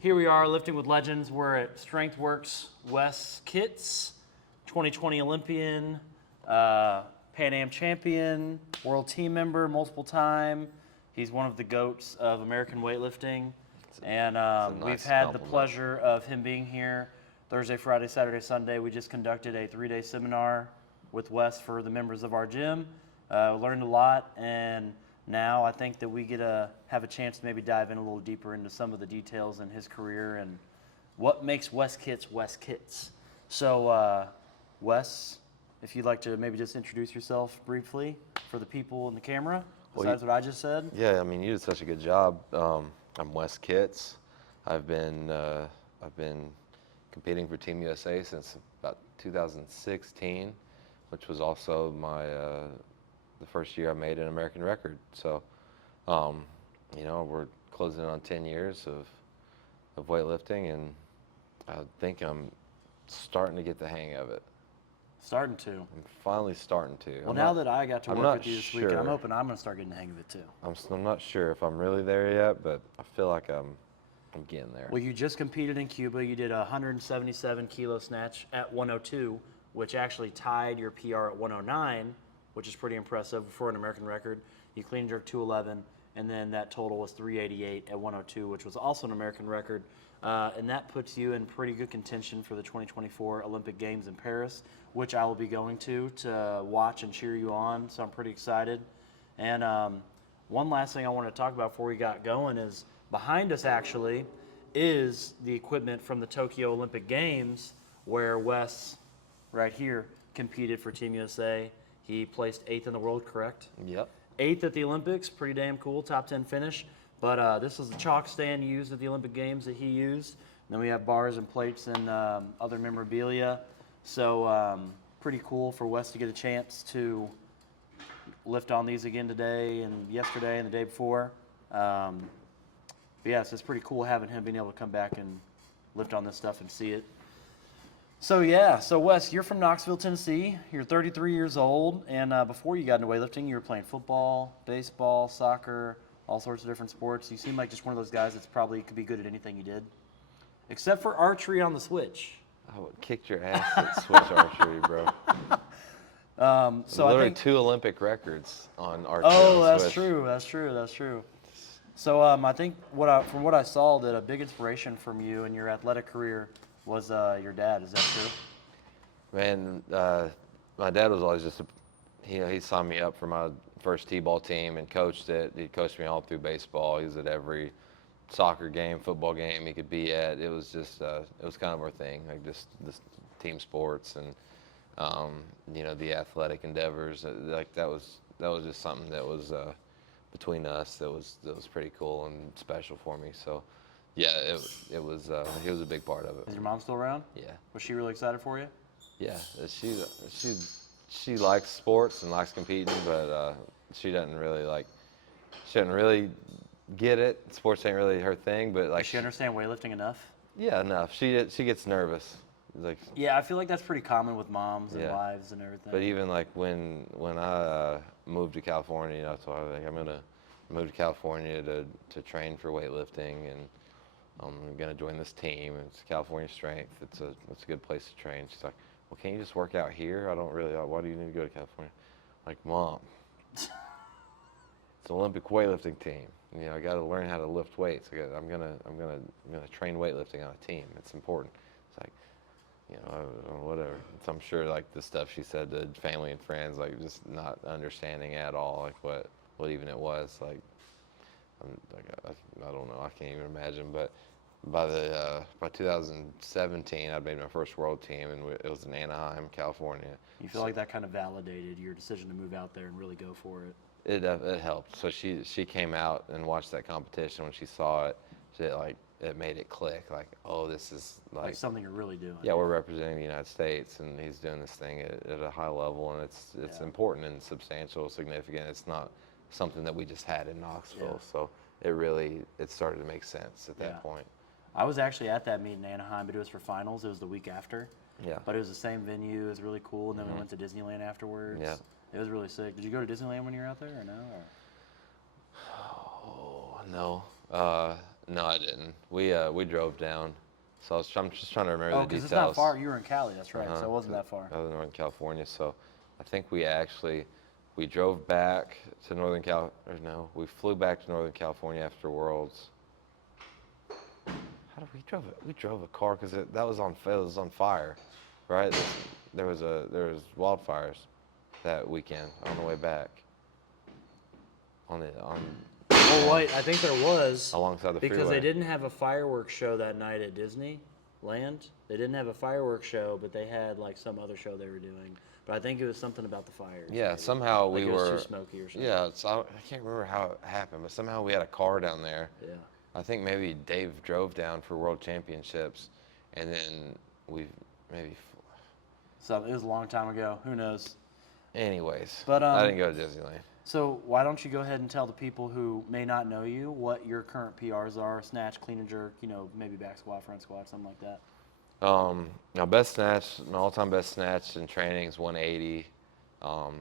Here we are, lifting with legends. We're at StrengthWorks Wes Kits, 2020 Olympian, Panam Champion, world team member multiple time. He's one of the GOATs of American weightlifting. And we've had the pleasure of him being here Thursday, Friday, Saturday, Sunday. We just conducted a 3-day seminar with Wes for the members of our gym. Learned a lot, and now I think that we get to have a chance to maybe dive in a little deeper into some of the details in his career and what makes Wes Kits Wes Kits. So, Wes, if you'd like to maybe just introduce yourself briefly for the people in the camera, besides what I just said. Yeah, I mean, you did such a good job. I'm Wes Kits. I've been competing for Team USA since about 2016, which was also my the first year I made an American record. So, you know, we're closing in on 10 years of weightlifting, and I think I'm starting to get the hang of it. Starting to. I'm finally starting to. Well, now that I got to work with you this week, I'm hoping I'm going to start getting the hang of it too. I'm not sure if I'm really there yet, but I feel like I'm getting there. Well, you just competed in Cuba. You did a 177 kilo snatch at 102, which actually tied your PR at 109, which is pretty impressive for an American record. You clean and jerk 211, and then that total was 388 at 102, which was also an American record. And that puts you in pretty good contention for the 2024 Olympic Games in Paris, which I will be going to watch and cheer you on, so I'm pretty excited. And one last thing I want to talk about before we got going is behind us actually is the equipment from the Tokyo Olympic Games, where Wes, right here, competed for Team USA. He placed 8th in the world, correct? Yep. 8th at the Olympics, pretty damn cool, top 10 finish. But this is the chalk stand used at the Olympic Games that he used. And then we have bars and plates and other memorabilia. So pretty cool for Wes to get a chance to lift on these again today and yesterday and the day before. But yeah, so it's pretty cool having him being able to come back and lift on this stuff and see it. So yeah, so Wes, you're from Knoxville, Tennessee. You're 33 years old, and before you got into weightlifting, you were playing football, baseball, soccer, all sorts of different sports. You seem like just one of those guys that's probably could be good at anything you did, except for archery on the switch. I would kick your ass at switch archery, bro. So literally I think 2 Olympic records on archery. Oh, on that's switch. true. That's true. That's true. So I think from what I saw, that a big inspiration from you in your athletic career was your dad. Is that true? Man, my dad was always just he signed me up for my first t-ball team and coached it. He coached me all through baseball. He was at every soccer game, football game he could be at. It was just it was kind of our thing, like just this team sports and you know, the athletic endeavors. Like that was just something that was between us that was pretty cool and special for me. So yeah, it was he was a big part of it. Is your mom still around? Yeah. Was she really excited for you? Yeah, she likes sports and likes competing, but she doesn't really get it. Sports ain't really her thing, but like. Does she understand weightlifting enough? Yeah, enough. She gets nervous. Like. Yeah, I feel like that's pretty common with moms and wives and everything. But even like when I moved to California, you know, so I was like, I'm gonna move to California to train for weightlifting, and I'm gonna join this team. It's California Strength. It's a good place to train. She's like, well, can't you just work out here? I don't really. Why do you need to go to California? Like, Mom, it's an Olympic weightlifting team. You know, I got to learn how to lift weights. I'm gonna train weightlifting on a team. It's important. It's like, you know, whatever. So I'm sure like the stuff she said to family and friends, like just not understanding at all, like what even it was. Like, I don't know. I can't even imagine. But by 2017, I'd made my first world team, and it was in Anaheim, California. You feel like that kind of validated your decision to move out there and really go for it? It helped. So she came out and watched that competition. When she saw it, it made it click. Like, oh, this is like something you're really doing. Yeah, we're representing the United States, and he's doing this thing at a high level, and it's important and substantial, significant. It's not something that we just had in Knoxville. Yeah. So it started to make sense at that point. I was actually at that meet in Anaheim, but it was for finals. It was the week after. Yeah. But it was the same venue. It was really cool. And then we went to Disneyland afterwards. Yeah. It was really sick. Did you go to Disneyland when you were out there or no? Oh, no. No, I didn't. We drove down. So I'm just trying to remember Oh, the because details. it's not far. You were in Cali, that's right. So it wasn't to- that far. I was in Northern California, so I think we drove back to Northern Cal. Or no, we flew back to Northern California after Worlds. How did we drove it? We drove a car because it was on fire, right? There was wildfires that weekend on the way back. Oh wait, I think there was. Alongside the because freeway. they didn't have a fireworks show that night at Disneyland. They didn't have a fireworks show, but they had like some other show they were doing. But I think it was something about the fires. Yeah, maybe. somehow Like we it was were. too smoky or something. Yeah, I can't remember how it happened, but somehow we had a car down there. Yeah. I think maybe Dave drove down for World Championships, and then maybe. So it was a long time ago. Who knows? Anyways, But, I didn't go to Disneyland. So why don't you go ahead and tell the people who may not know you what your current PRs are? Snatch, clean and jerk, maybe back squat, front squat, something like that. Now my all-time best snatch in training is 180.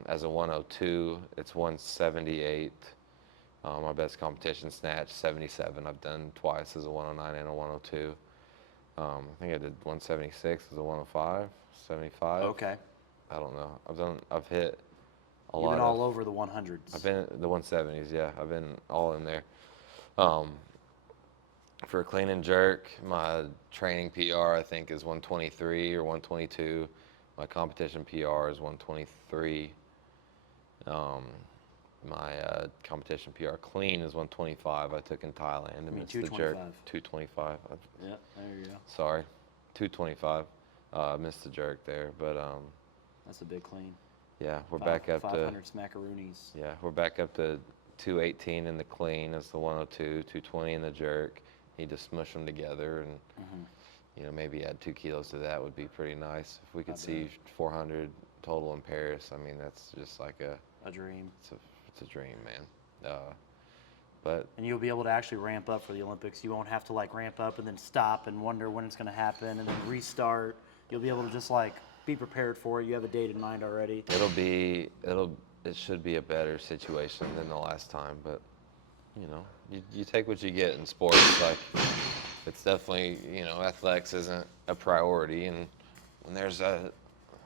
As a 102, it's 178. My best competition snatch 77. I've done twice as a 109 and a 102. I think I did 176 as a 105, 75. Okay. I don't know. I've hit a You've lot. been all over the 100s. I've been the 170s. Yeah, I've been all in there. For clean and jerk, my training PR I think is 123 or 122. My competition PR is 123. My competition PR clean is 125. I took in Thailand and missed the jerk. 225. Yeah, there you go. Sorry, 225. Missed the jerk there, but That's a big clean. yeah, we're back up to 500 smackaroonies. yeah, we're back up to 218 in the clean as the 102, 220 in the jerk. Need to smush them together and maybe add 2 kilos to that would be pretty nice. If we could see 400 total in Paris, I mean that's just like a dream. It's a dream, man. And you'll be able to actually ramp up for the Olympics. You won't have to like ramp up and then stop and wonder when it's going to happen and then restart. You'll be able to just like be prepared for it. You have a date in mind already. It should be a better situation than the last time, but you take what you get in sports. Like it's definitely, athletics isn't a priority, and when there's a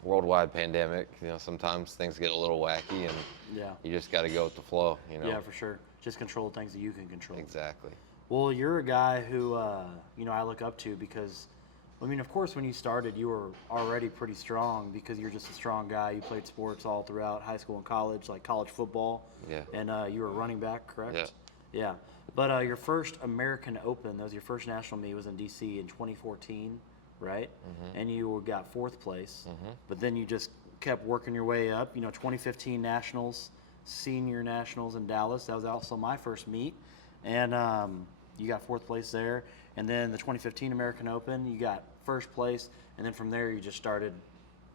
worldwide pandemic, sometimes things get a little wacky, and you just got to go with the flow. Yeah, for sure. Just control things that you can control. Exactly. Well, you're a guy who I look up to because, of course, when you started, you were already pretty strong because you're just a strong guy. You played sports all throughout high school and college, like college football. Yeah. And you were a running back, correct? Yeah. Yeah. But your first American Open, that was your first national meet, was in D.C. in 2014, right? Mm-hmm. And you got 4th place. Mm-hmm. But then you just kept working your way up. 2015 nationals, senior nationals in Dallas. That was also my first meet. And you got 4th place there. And then the 2015 American Open, you got 1st place. And then from there, you just started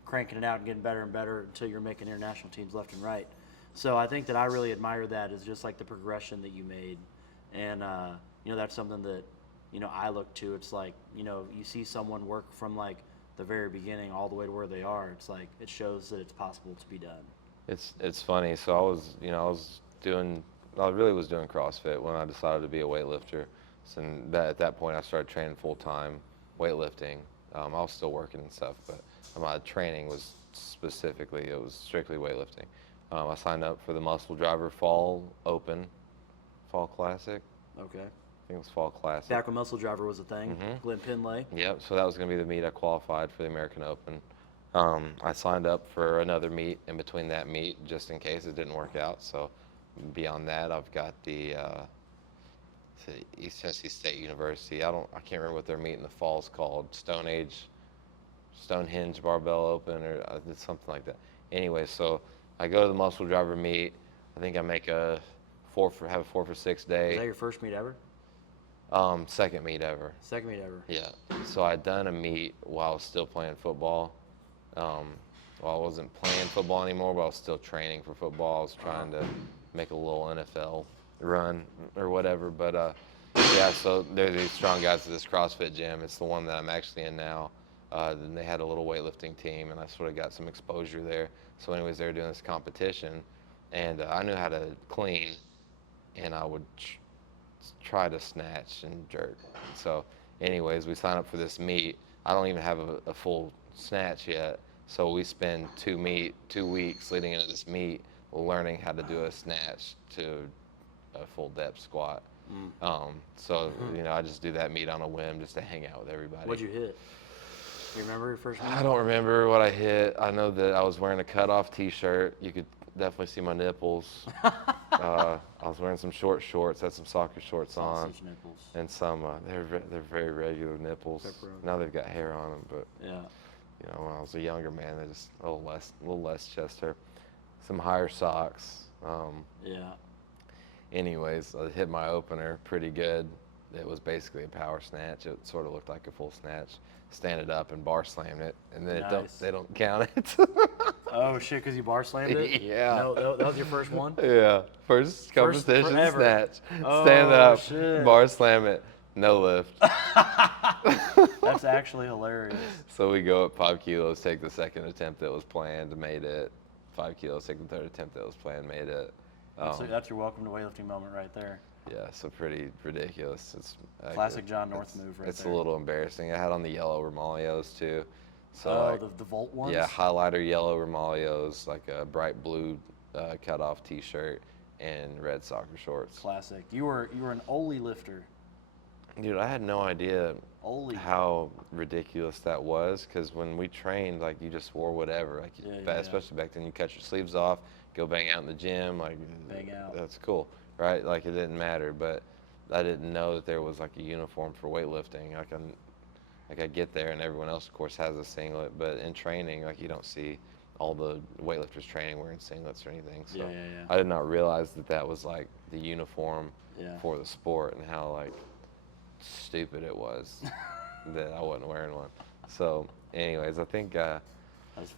cranking it out and getting better and better until you're making international teams left and right. So I think that I really admire that is just like the progression that you made. And, that's something that, I look to. It's like, you see someone work from like the very beginning all the way to where they are. It's like, it shows that it's possible to be done. It's funny. So I really was doing CrossFit when I decided to be a weightlifter. So at that point I started training full time weightlifting. I was still working and stuff, but my training was strictly weightlifting. I signed up for the Muscle Driver Fall Classic. Okay. I think it was Fall Classic. Back when Muscle Driver was a thing, Glenn Pinlay. Yep, so that was going to be the meet I qualified for the American Open. I signed up for another meet in between that meet just in case it didn't work out. So beyond that, I've got the East Tennessee State University. I can't remember what their meet in the fall is called. Stonehenge Barbell Open or something like that. Anyway, so I go to the Muscle Driver meet. I think I make have a 4 for 6 day. Was that your first meet ever? Second meet ever. Second meet ever. Yeah. So I'd done a meet while I was still playing football. Well, I wasn't playing football anymore, but I was still training for football. I was trying to make a little NFL run or whatever. But so there's these strong guys at this CrossFit gym. It's the one that I'm actually in now. Then they had a little weightlifting team, and I sort of got some exposure there. So anyways, they were doing this competition, and I knew how to clean, and I would try to snatch and jerk. So anyways, we sign up for this meet. I don't even have a full snatch yet. So we spend 2 weeks leading into this meet learning how to do a snatch to a full depth squat. So, I just do that meet on a whim just to hang out with everybody. What'd you hit? You remember your first meet? I don't remember what I hit. I know that I was wearing a cutoff t-shirt. You could definitely see my nipples. I was wearing some short shorts, had some soccer shorts on. Sausage nipples. And some, they're very regular nipples. Pepperoni. Now they've got hair on them, but Yeah. when I was a younger man, they just a little less chest hair. Some higher socks. Yeah. Anyways, I hit my opener pretty good. It was basically a power snatch. It sort of looked like a full snatch. Stand it up and bar slammed it, and then Nice. they don't count it. Oh shit! Because you bar slammed it. Yeah. No, that was your first one. Yeah, first competition forever. snatch. Oh, Stand up, shit. bar slam it, no lift. That's actually hilarious. So we go up 5 kilos, take the second attempt that was planned, made it. 5 kilos, take the third attempt that was planned, made it. That's your welcome to weightlifting moment right there. Yeah, so pretty ridiculous. It's Classic John North move right It's there. a little embarrassing. I had on the yellow Romalios too. So the Volt ones? yeah, highlighter yellow Romalios, like a bright blue cutoff t-shirt and red soccer shorts. Classic. You were an Oli lifter. Dude, I had no idea Oli. how ridiculous that was, because when we trained, like, you just wore whatever. Like, especially back then, you cut your sleeves off, go bang out in the gym, like, Bang out. That's cool, right? Like, it didn't matter, but I didn't know that there was like a uniform for weightlifting. Like I get there and everyone else, of course, has a singlet, but in training, like, you don't see all the weightlifters training wearing singlets or anything. So Yeah. I did not realize that was like the uniform Yeah. for the sport, and how like stupid it was that I wasn't wearing one. So anyways, I think That's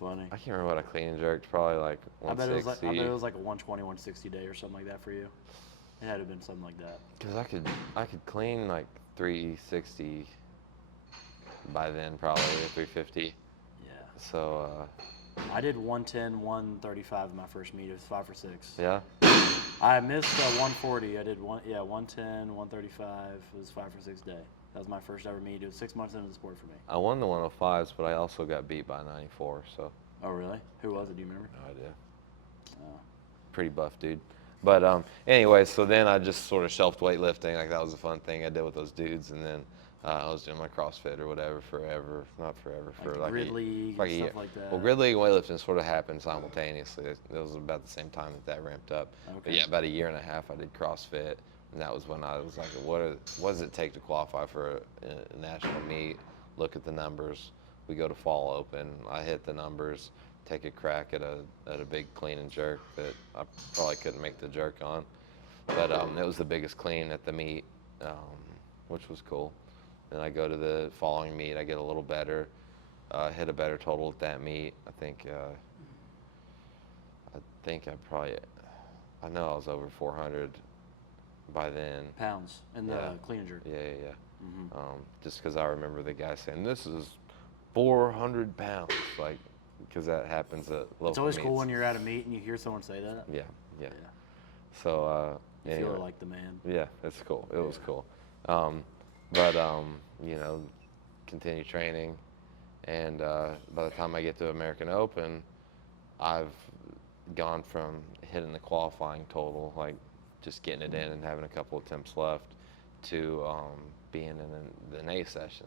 funny. I can't remember what I clean and jerked, probably like I bet it 160. was like a 120, 160 day or something like that for you. It had to have been something like that. Because I could clean like 360 by then, probably, or 350. Yeah. So I did 110, 135 in my first meet. It was 5 for 6. yeah. I missed 140. I did 110, 135. It was 5 for 6 day. That was my first ever meet. It was 6 months into the sport for me. I won the 105s, but I also got beat by 94. So Oh really? Who was it? Do you remember? no idea. Oh. Pretty buff dude. But anyway, so then I just sort of shelved weightlifting. Like, that was a fun thing I did with those dudes, and then I was doing my CrossFit or whatever forever, not forever, for Like like grid a, league like and a stuff year. like that. Well, grid league and weightlifting sort of happened simultaneously. It was about the same time that ramped up. But Okay. yeah, about a year and a half I did CrossFit, and that was when I was like, what does it take to qualify for a national meet? Look at the numbers. We go to Fall Open. I hit the numbers. Take a crack at a big clean and jerk that I probably couldn't make the jerk on. But it was the biggest clean at the meet, which was cool. Then I go to the following meet. I get a little better, hit a better total at that meet. I think I know I was over 400 by then. Pounds in the clean and jerk. Yeah. Mm-hmm. Just because I remember the guy saying, "This is 400 pounds," like, because that happens at local It's always meets. cool when you're at a meet and you hear someone say that. Yeah. So You anyway. feel like the man. Yeah, it's cool. It was cool. Continue training, and by the time I get to American Open, I've gone from hitting the qualifying total, like just getting it in and having a couple attempts left, to being in an A session.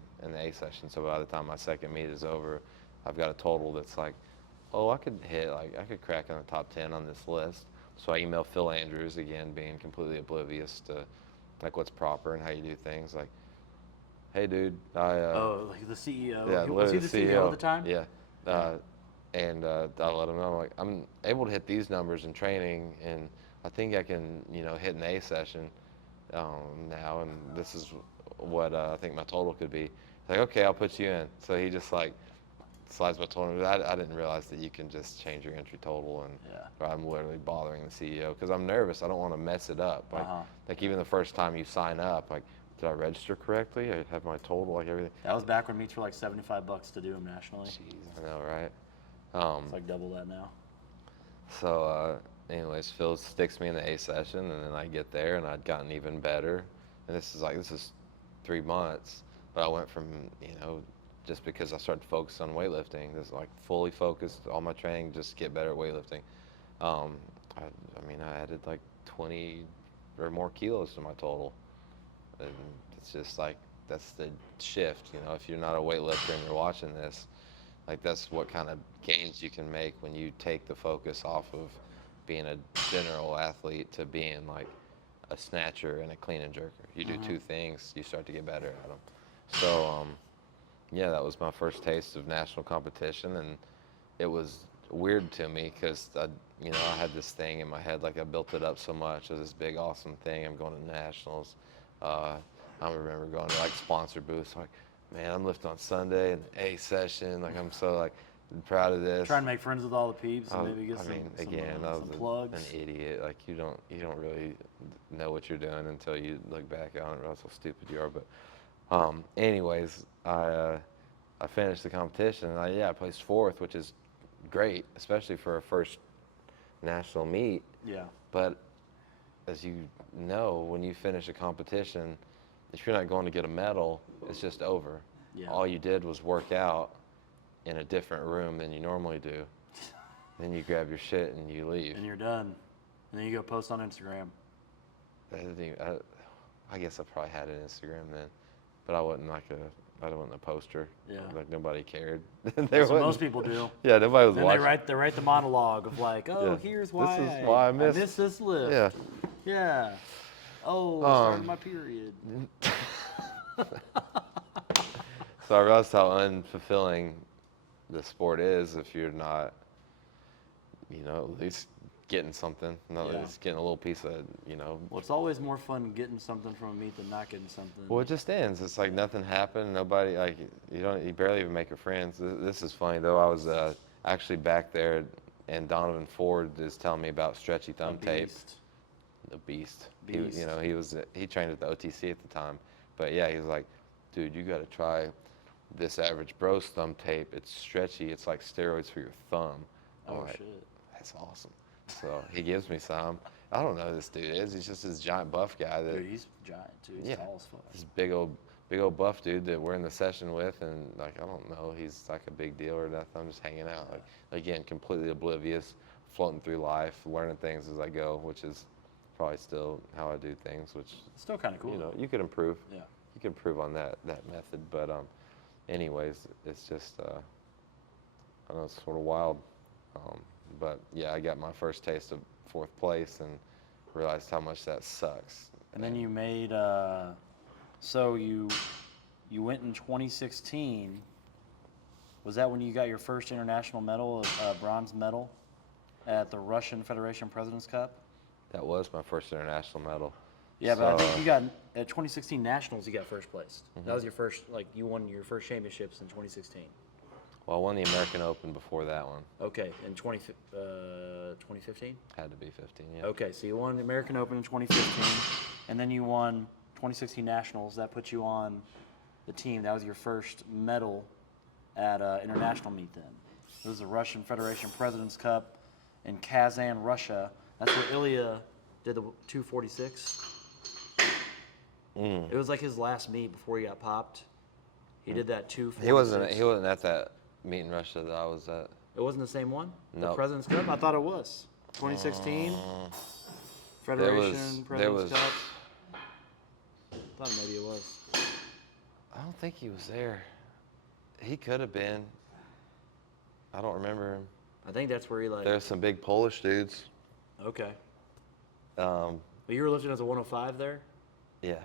So by the time my second meet is over, I've got a total that's like, I could crack in the top 10 on this list. So I email Phil Andrews, again, being completely oblivious to like what's proper and how you do things. Like, hey, dude, Like the CEO. yeah, Was he literally the CEO at the time? Yeah. And I let him know, like, I'm able to hit these numbers in training, and I think I can, hit an A session now, and this is what I think my total could be. He's like, okay, I'll put you in. So he just like slides my total. I didn't realize that you can just change your entry total, and I'm literally bothering the CEO because I'm nervous. I don't want to mess it up. Like even the first time you sign up, like, did I register correctly? I have my total, like everything. That was back when meets were like $75 to do them nationally. Jeez, I know, right? It's like double that now. So anyways, Phil sticks me in the A session, and then I get there, and I'd gotten even better. and this is 3 months, but I went from, just because I started to focus on weightlifting, this is like fully focused all my training, just get better at weightlifting. I added like 20 or more kilos to my total, and it's just like, that's the shift. If you're not a weightlifter and you're watching this, like, that's what kind of gains you can make when you take the focus off of being a general athlete to being like a snatcher and a clean and jerker. You do two things, you start to get better at them. So yeah, that was my first taste of national competition, and it was weird to me because I had this thing in my head, like I built it up so much as this big awesome thing. I'm going to nationals. I remember going to like sponsor booths, like, man, I'm lifting on Sunday in the A session. Like, I'm so like proud of this. Trying to make friends with all the peeps and maybe get I some was plugs. an idiot. Like, you don't really know what you're doing until you look back on it, realize how stupid you are. But anyways, I finished the competition, and I placed 4th, which is great, especially for a first national meet. Yeah. But as you know, when you finish a competition, if you're not going to get a medal, it's just over. Yeah. All you did was work out in a different room than you normally do. Then you grab your shit and you leave. And you're done. And then you go post on Instagram. I guess I probably had an Instagram then, but I wasn't a poster. Yeah. Like, nobody cared. That's what most people do. Yeah, nobody was Then watching. they write the monologue of like, oh, Yeah. here's why This is why I missed this lift. Yeah. Yeah. Oh, started my period. So I realized how unfulfilling the sport is if you're not, at least getting something, at least getting a little piece of, Well, it's always more fun getting something from a meet than not getting something. Well, it just ends. It's like nothing happened. Nobody, like, you barely even make your friends. This is funny though. I was actually back there, and Donovan Ford is telling me about stretchy thumb tape. The beast. He trained at the OTC at the time, but yeah, he was like, dude, you got to try this average bro's thumb tape. It's stretchy. It's like steroids for your thumb. Oh, like, shit. That's awesome. So he gives me some. I don't know who this dude is. He's just this giant buff guy. Dude, he's giant too. He's tall as fuck. This big old buff dude that we're in the session with, and like, I don't know, he's like a big deal or nothing. I'm just hanging out. Like, again, completely oblivious, floating through life, learning things as I go, which is probably still how I do things, which Still kind of cool. you could improve. Yeah. You could improve on that method, but anyways, it's just I know it's sort of wild, but yeah, I got my first taste of 4th place and realized how much that sucks. And then you made so you went in 2016. Was that when you got your first international medal, bronze medal, at the Russian Federation President's Cup? That was my first international medal. Yeah, but I think you got at 2016 nationals. You got first place. Mm-hmm. That was your first, you won your first championships in 2016. Well, I won the American Open before that one. Okay, in 2015. Had to be 15, yeah. Okay, so you won the American Open in 2015, and then you won 2016 nationals. That put you on the team. That was your first medal at international meet. Then it was the Russian Federation President's Cup in Kazan, Russia. That's where Ilya did the 246. It was like his last meet before he got popped. He did that 246. He wasn't at that meet in Russia that I was at. It wasn't the same one? No. The President's Cup? I thought it was. 2016? Federation President's Cup? I thought maybe it was. I don't think he was there. He could have been. I don't remember him. I think that's where he There's some big Polish dudes. Okay. But you were lifting as a 105 there? Yeah.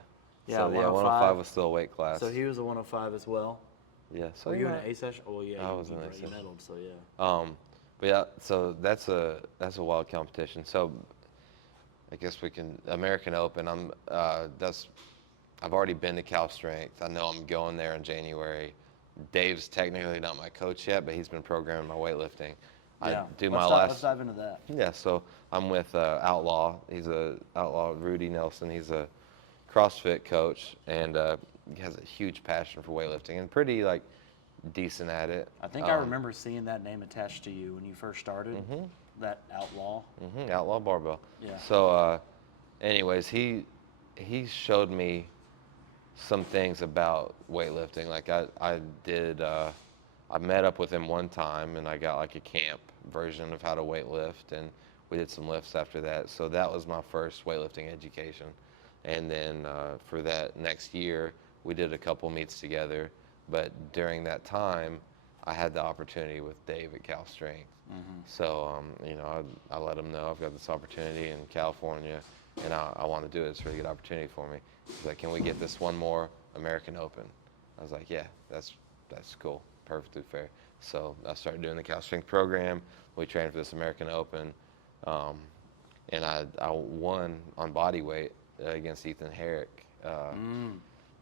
Yeah, So 105 was still a weight class. So he was a 105 as well? Yeah. So Were you in an A session? Oh, yeah. I was in an A You session. medaled, so yeah. But yeah, so that's a wild competition. So I guess we can American Open. I've already been to Cal Strength. I know I'm going there in January. Dave's technically not my coach yet, but he's been programming my weightlifting. Yeah. Let's dive into that. Yeah, so I'm with Outlaw. He's Outlaw Rudy Nelson. He's a CrossFit coach, and he has a huge passion for weightlifting and pretty decent at it. I think I remember seeing that name attached to you when you first started. That Outlaw. Outlaw Barbell. Yeah. So, anyways, he showed me some things about weightlifting. Like I did, I met up with him one time and I got like a camp version of how to weightlift, and we did some lifts after that. So that was my first weightlifting education. And then for that next year, we did a couple meets together. But during that time, I had the opportunity with Dave at Cal Strength. So, you know, I let him know I've got this opportunity in California, and I want to do it. It's a really good opportunity for me. He's like, can we get this one more American Open? I was like, yeah, that's cool, perfectly fair. So I started doing the Cal Strength program. We trained for this American Open, and I won on body weight against Ethan Herrick.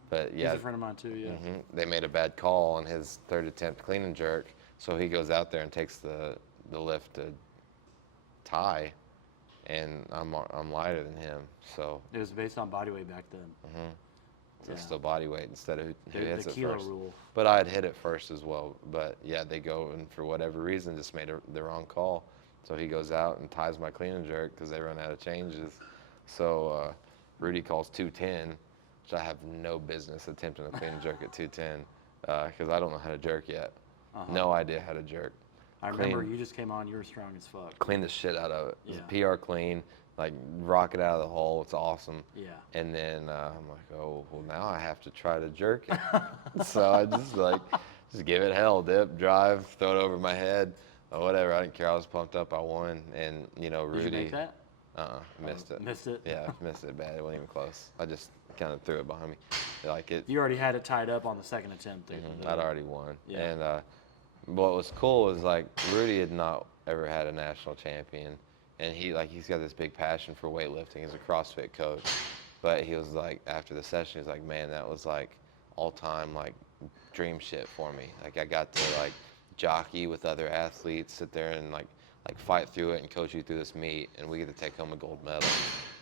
But yeah, He's a friend of mine too. Yeah. They made a bad call on his third attempt clean and jerk, so he goes out there and takes the lift to tie, and I'm lighter than him, so It was based on body weight back then. so it's still body weight instead of who hits The it kilo first. rule. But I had hit it first as well. But yeah, they go and for whatever reason just made the wrong call, so he goes out and ties my clean and jerk because they run out of changes. So Rudy calls 210. Which I have no business attempting a clean and jerk at 210 because I don't know how to jerk yet. No idea how to jerk. I remember you just came on. You were strong as fuck. Clean the shit out of it. It was Yeah. a PR clean, like rock it out of the hole. It's awesome. Yeah. And then I'm like, oh, well, now I have to try to jerk it. So I just give it hell, dip, drive, throw it over my head, or whatever. I didn't care. I was pumped up. I won. And, you know, Rudy. Did you make that? Missed it. Missed it? Yeah, missed it bad. It wasn't even close. I just kind of threw it behind me. Like it. You already had it tied up on the second attempt. I'd already won. Yeah. And what was cool was like Rudy had not ever had a national champion, and he's got this big passion for weightlifting. He's a CrossFit coach, but he was like after the session, he's like, man, that was like all time like dream shit for me. Like I got to like jockey with other athletes, sit there and like fight through it and coach you through this meet, and we get to take home a gold medal.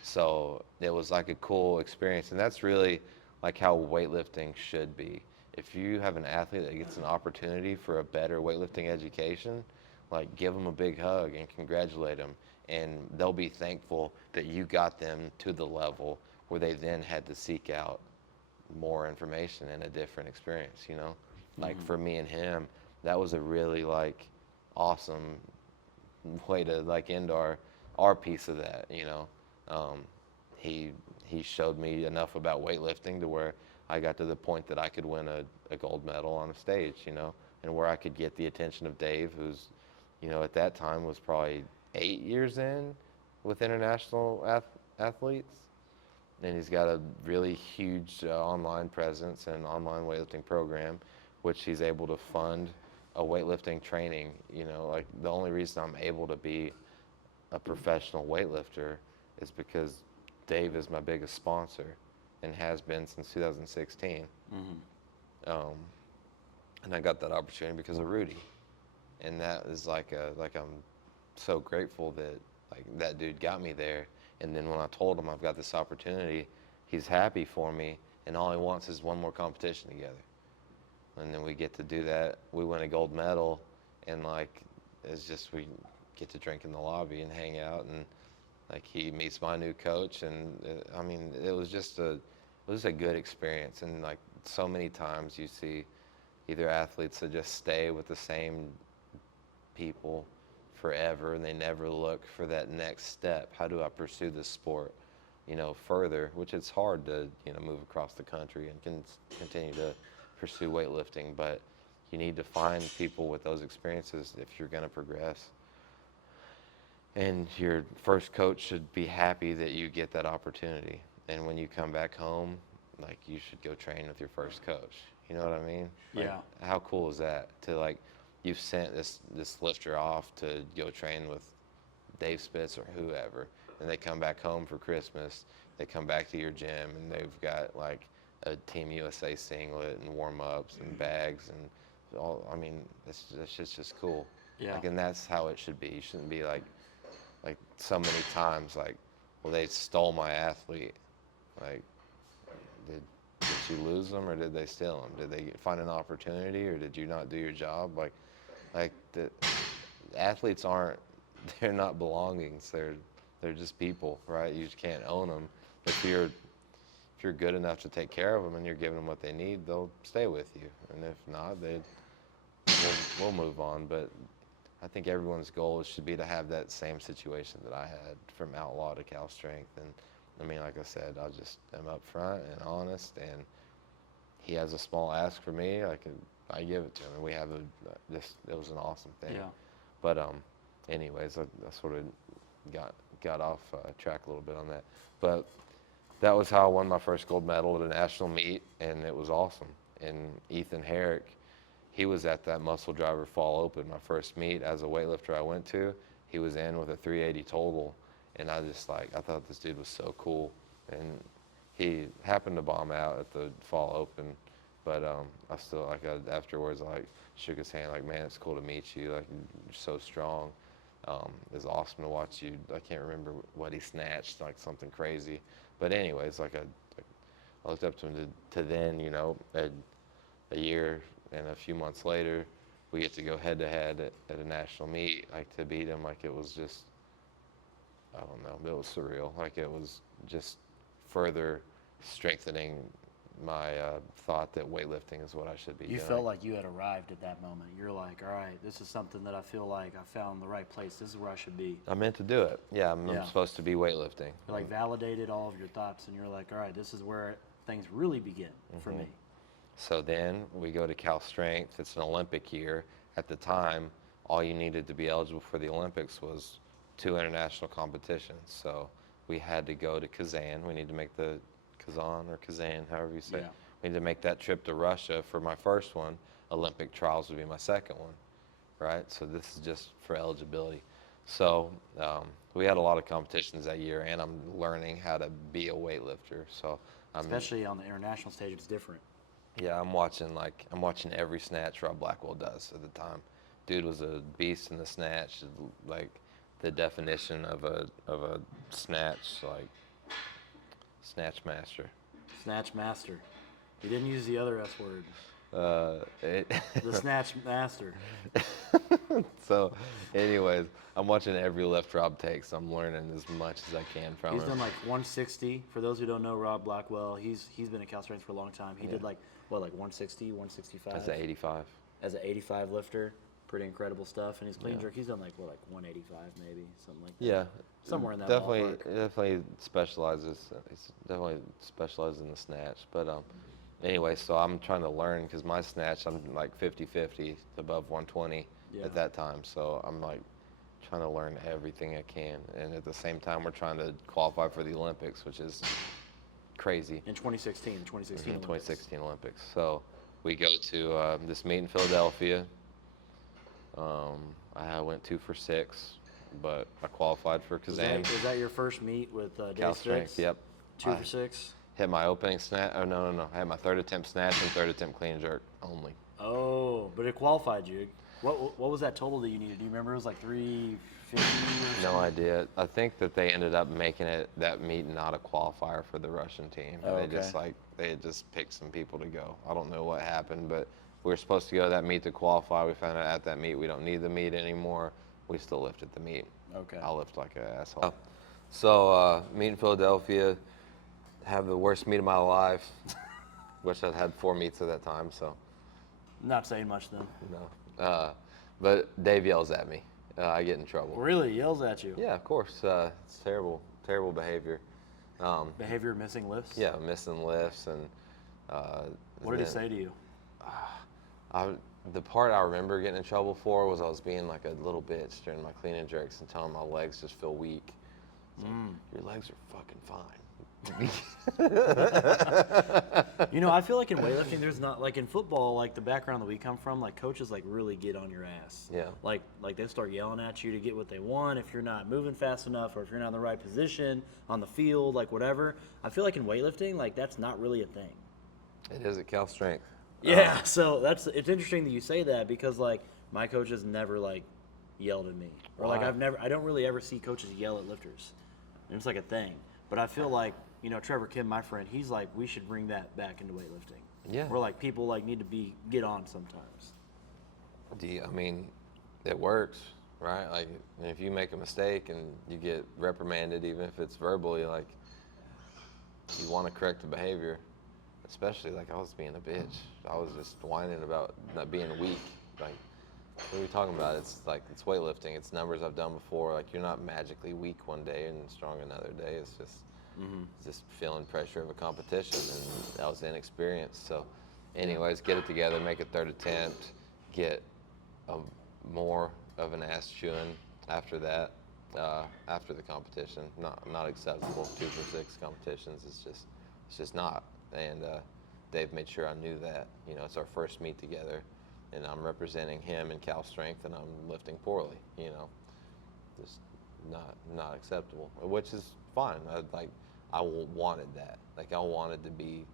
So it was like a cool experience, and that's really like how weightlifting should be. If you have an athlete that gets an opportunity for a better weightlifting education, like give them a big hug and congratulate them, and they'll be thankful that you got them to the level where they then had to seek out more information and a different experience, you know? Like for me and him, that was a really like awesome way to like end our piece of that, you know. He showed me enough about weightlifting to where I got to the point that I could win a gold medal on a stage, you know, and where I could get the attention of Dave, who's, you know, at that time was probably 8 years in with international athletes, and he's got a really huge online presence and online weightlifting program, which he's able to fund a weightlifting training. You know, like the only reason I'm able to be a professional weightlifter is because Dave is my biggest sponsor and has been since 2016. And I got that opportunity because of Rudy, and that is like I'm so grateful that like that dude got me there. And then when I told him I've got this opportunity, he's happy for me, and all he wants is one more competition together. And then we get to do that. We win a gold medal, and like it's just we get to drink in the lobby and hang out, and like he meets my new coach, and I mean it was a good experience. And like so many times you see either athletes that just stay with the same people forever, and they never look for that next step. How do I pursue this sport, you know, further? Which it's hard to, you know, move across the country and continue to pursue weightlifting, but you need to find people with those experiences if you're going to progress. And your first coach should be happy that you get that opportunity. And when you come back home, like you should go train with your first coach. You know what I mean? Like, Yeah. How cool is that to like you've sent this lifter off to go train with Dave Spitz or whoever, and they come back home for Christmas. They come back to your gym and they've got like a Team USA singlet and warm-ups and bags and all. I mean, it's just cool. Yeah. Like, and that's how it should be. You shouldn't be like so many times like, well, they stole my athlete. Like, did you lose them or did they steal them? Did they find an opportunity or did you not do your job? Like the athletes they're not belongings. They're just people, right? You just can't own them. If you're you're good enough to take care of them and you're giving them what they need, they'll stay with you. And if not, we'll move on. But I think everyone's goal should be to have that same situation that I had from Outlaw to Cal Strength. And I mean, like I said, I just am upfront and honest, and he has a small ask for me. I give it to him, and we have it was an awesome thing. Yeah. But anyways, I sort of got off track a little bit on that. But that was how I won my first gold medal at a national meet, and it was awesome. And Ethan Herrick, he was at that muscle driver fall open, my first meet as a weightlifter I went to. He was in with a 380 total, and I thought this dude was so cool. And he happened to bomb out at the fall open, but I still, afterwards, I shook his hand, like, man, it's cool to meet you. Like, you're so strong. It's awesome to watch you. I can't remember what he snatched, like something crazy. But anyways, I looked up to him to then, you know, a year and a few months later, we get to go head to head at a national meet, like, to beat him. Like, it was just, I don't know, it was surreal. Like, it was just further strengthening my thought that weightlifting is what I should be doing. You felt like you had arrived at that moment. You're like, all right, this is something that I feel like I found the right place. This is where I should be. I meant to do it. Yeah, I'm supposed to be weightlifting. You like validated all of your thoughts, and you're like, all right, this is where things really begin for me. So then we go to Cal Strength. It's an Olympic year. At the time, all you needed to be eligible for the Olympics was 2 international competitions. So we had to go to Kazan. We need to make the Kazan, however you say it. We need to make that trip to Russia for my first one. Olympic trials would be my second one, right? So this is just for eligibility. So we had a lot of competitions that year, and I'm learning how to be a weightlifter. So especially on the international stage, it's different. Yeah, I'm watching every snatch Rob Blackwell does at the time. Dude was a beast in the snatch, like the definition of a snatch, like snatch master. Snatch master. You didn't use the other S word. The snatch master. So, anyways, I'm watching every lift Rob takes. I'm learning as much as I can from him. He's done like 160. For those who don't know Rob Blackwell, he's been at Cal Strength for a long time. He did like 160, 165? As an 85. As an 85 lifter. Pretty incredible stuff. And his clean jerk, he's done like 185 maybe, something like that. Yeah. Somewhere in that Definitely ballpark. specializes. He's definitely specializes in the snatch. But anyway, so I'm trying to learn because my snatch, I'm like 50-50 above 120 at that time. So I'm like trying to learn everything I can. And at the same time, we're trying to qualify for the Olympics, which is crazy. In 2016 Olympics. 2016 Olympics. So we go to this meet in Philadelphia. I went 2 for 6, but I qualified for Kazan. Was that your first meet with Dave Cal Spitz? Strength, yep. 2 for 6? Hit my opening snatch. Oh, no. I had my 3rd attempt snatch and 3rd attempt clean and jerk only. Oh, but it qualified you. What was that total that you needed? Do you remember? It was like 350 or something? No idea. I think that they ended up making that meet not a qualifier for the Russian team. Oh, and they had just picked some people to go. I don't know what happened, but we were supposed to go to that meet to qualify. We found out at that meet we don't need the meet anymore. We still lifted the meet. Okay. I'll lift like an asshole. So meet in Philadelphia, have the worst meet of my life. Wish I'd had 4 meets at that time, so. Not saying much then. No. But Dave yells at me. I get in trouble. Really? Yells at you? Yeah, of course. It's terrible behavior. Behavior of missing lifts? Yeah, missing lifts. And what did he say to you? The part I remember getting in trouble for was I was being like a little bitch during my clean and jerks and telling my legs just feel weak. Like, your legs are fucking fine. You know, I feel like in weightlifting, there's not, like in football, like the background that we come from, like coaches like really get on your ass. Yeah. Like they start yelling at you to get what they want if you're not moving fast enough or if you're not in the right position on the field, like whatever. I feel like in weightlifting, like that's not really a thing. It is at Cal Strength. Yeah, so it's interesting that you say that because like my coaches never like yelled at me or like I don't really ever see coaches yell at lifters. It's like a thing, but I feel like Trevor Kim, my friend, he's like we should bring that back into weightlifting. Yeah. Where like people like need to get on sometimes. I mean, it works, right? Like if you make a mistake and you get reprimanded, even if it's verbally, like you want to correct the behavior, especially like I was being a bitch. I was just whining about not being weak. Like, what are you talking about? It's like, it's weightlifting. It's numbers I've done before. Like, you're not magically weak one day and strong another day. It's just feeling pressure of a competition, and I was inexperienced. So anyways, get it together, make a third attempt, get more of an ass chewing after that, after the competition. Not acceptable. 2 for 6 competitions. It's just not. And Dave made sure I knew that. You know, it's our first meet together, and I'm representing him in Cal Strength, and I'm lifting poorly. You know, just not acceptable. Which is fine. I wanted that. Like, I wanted to be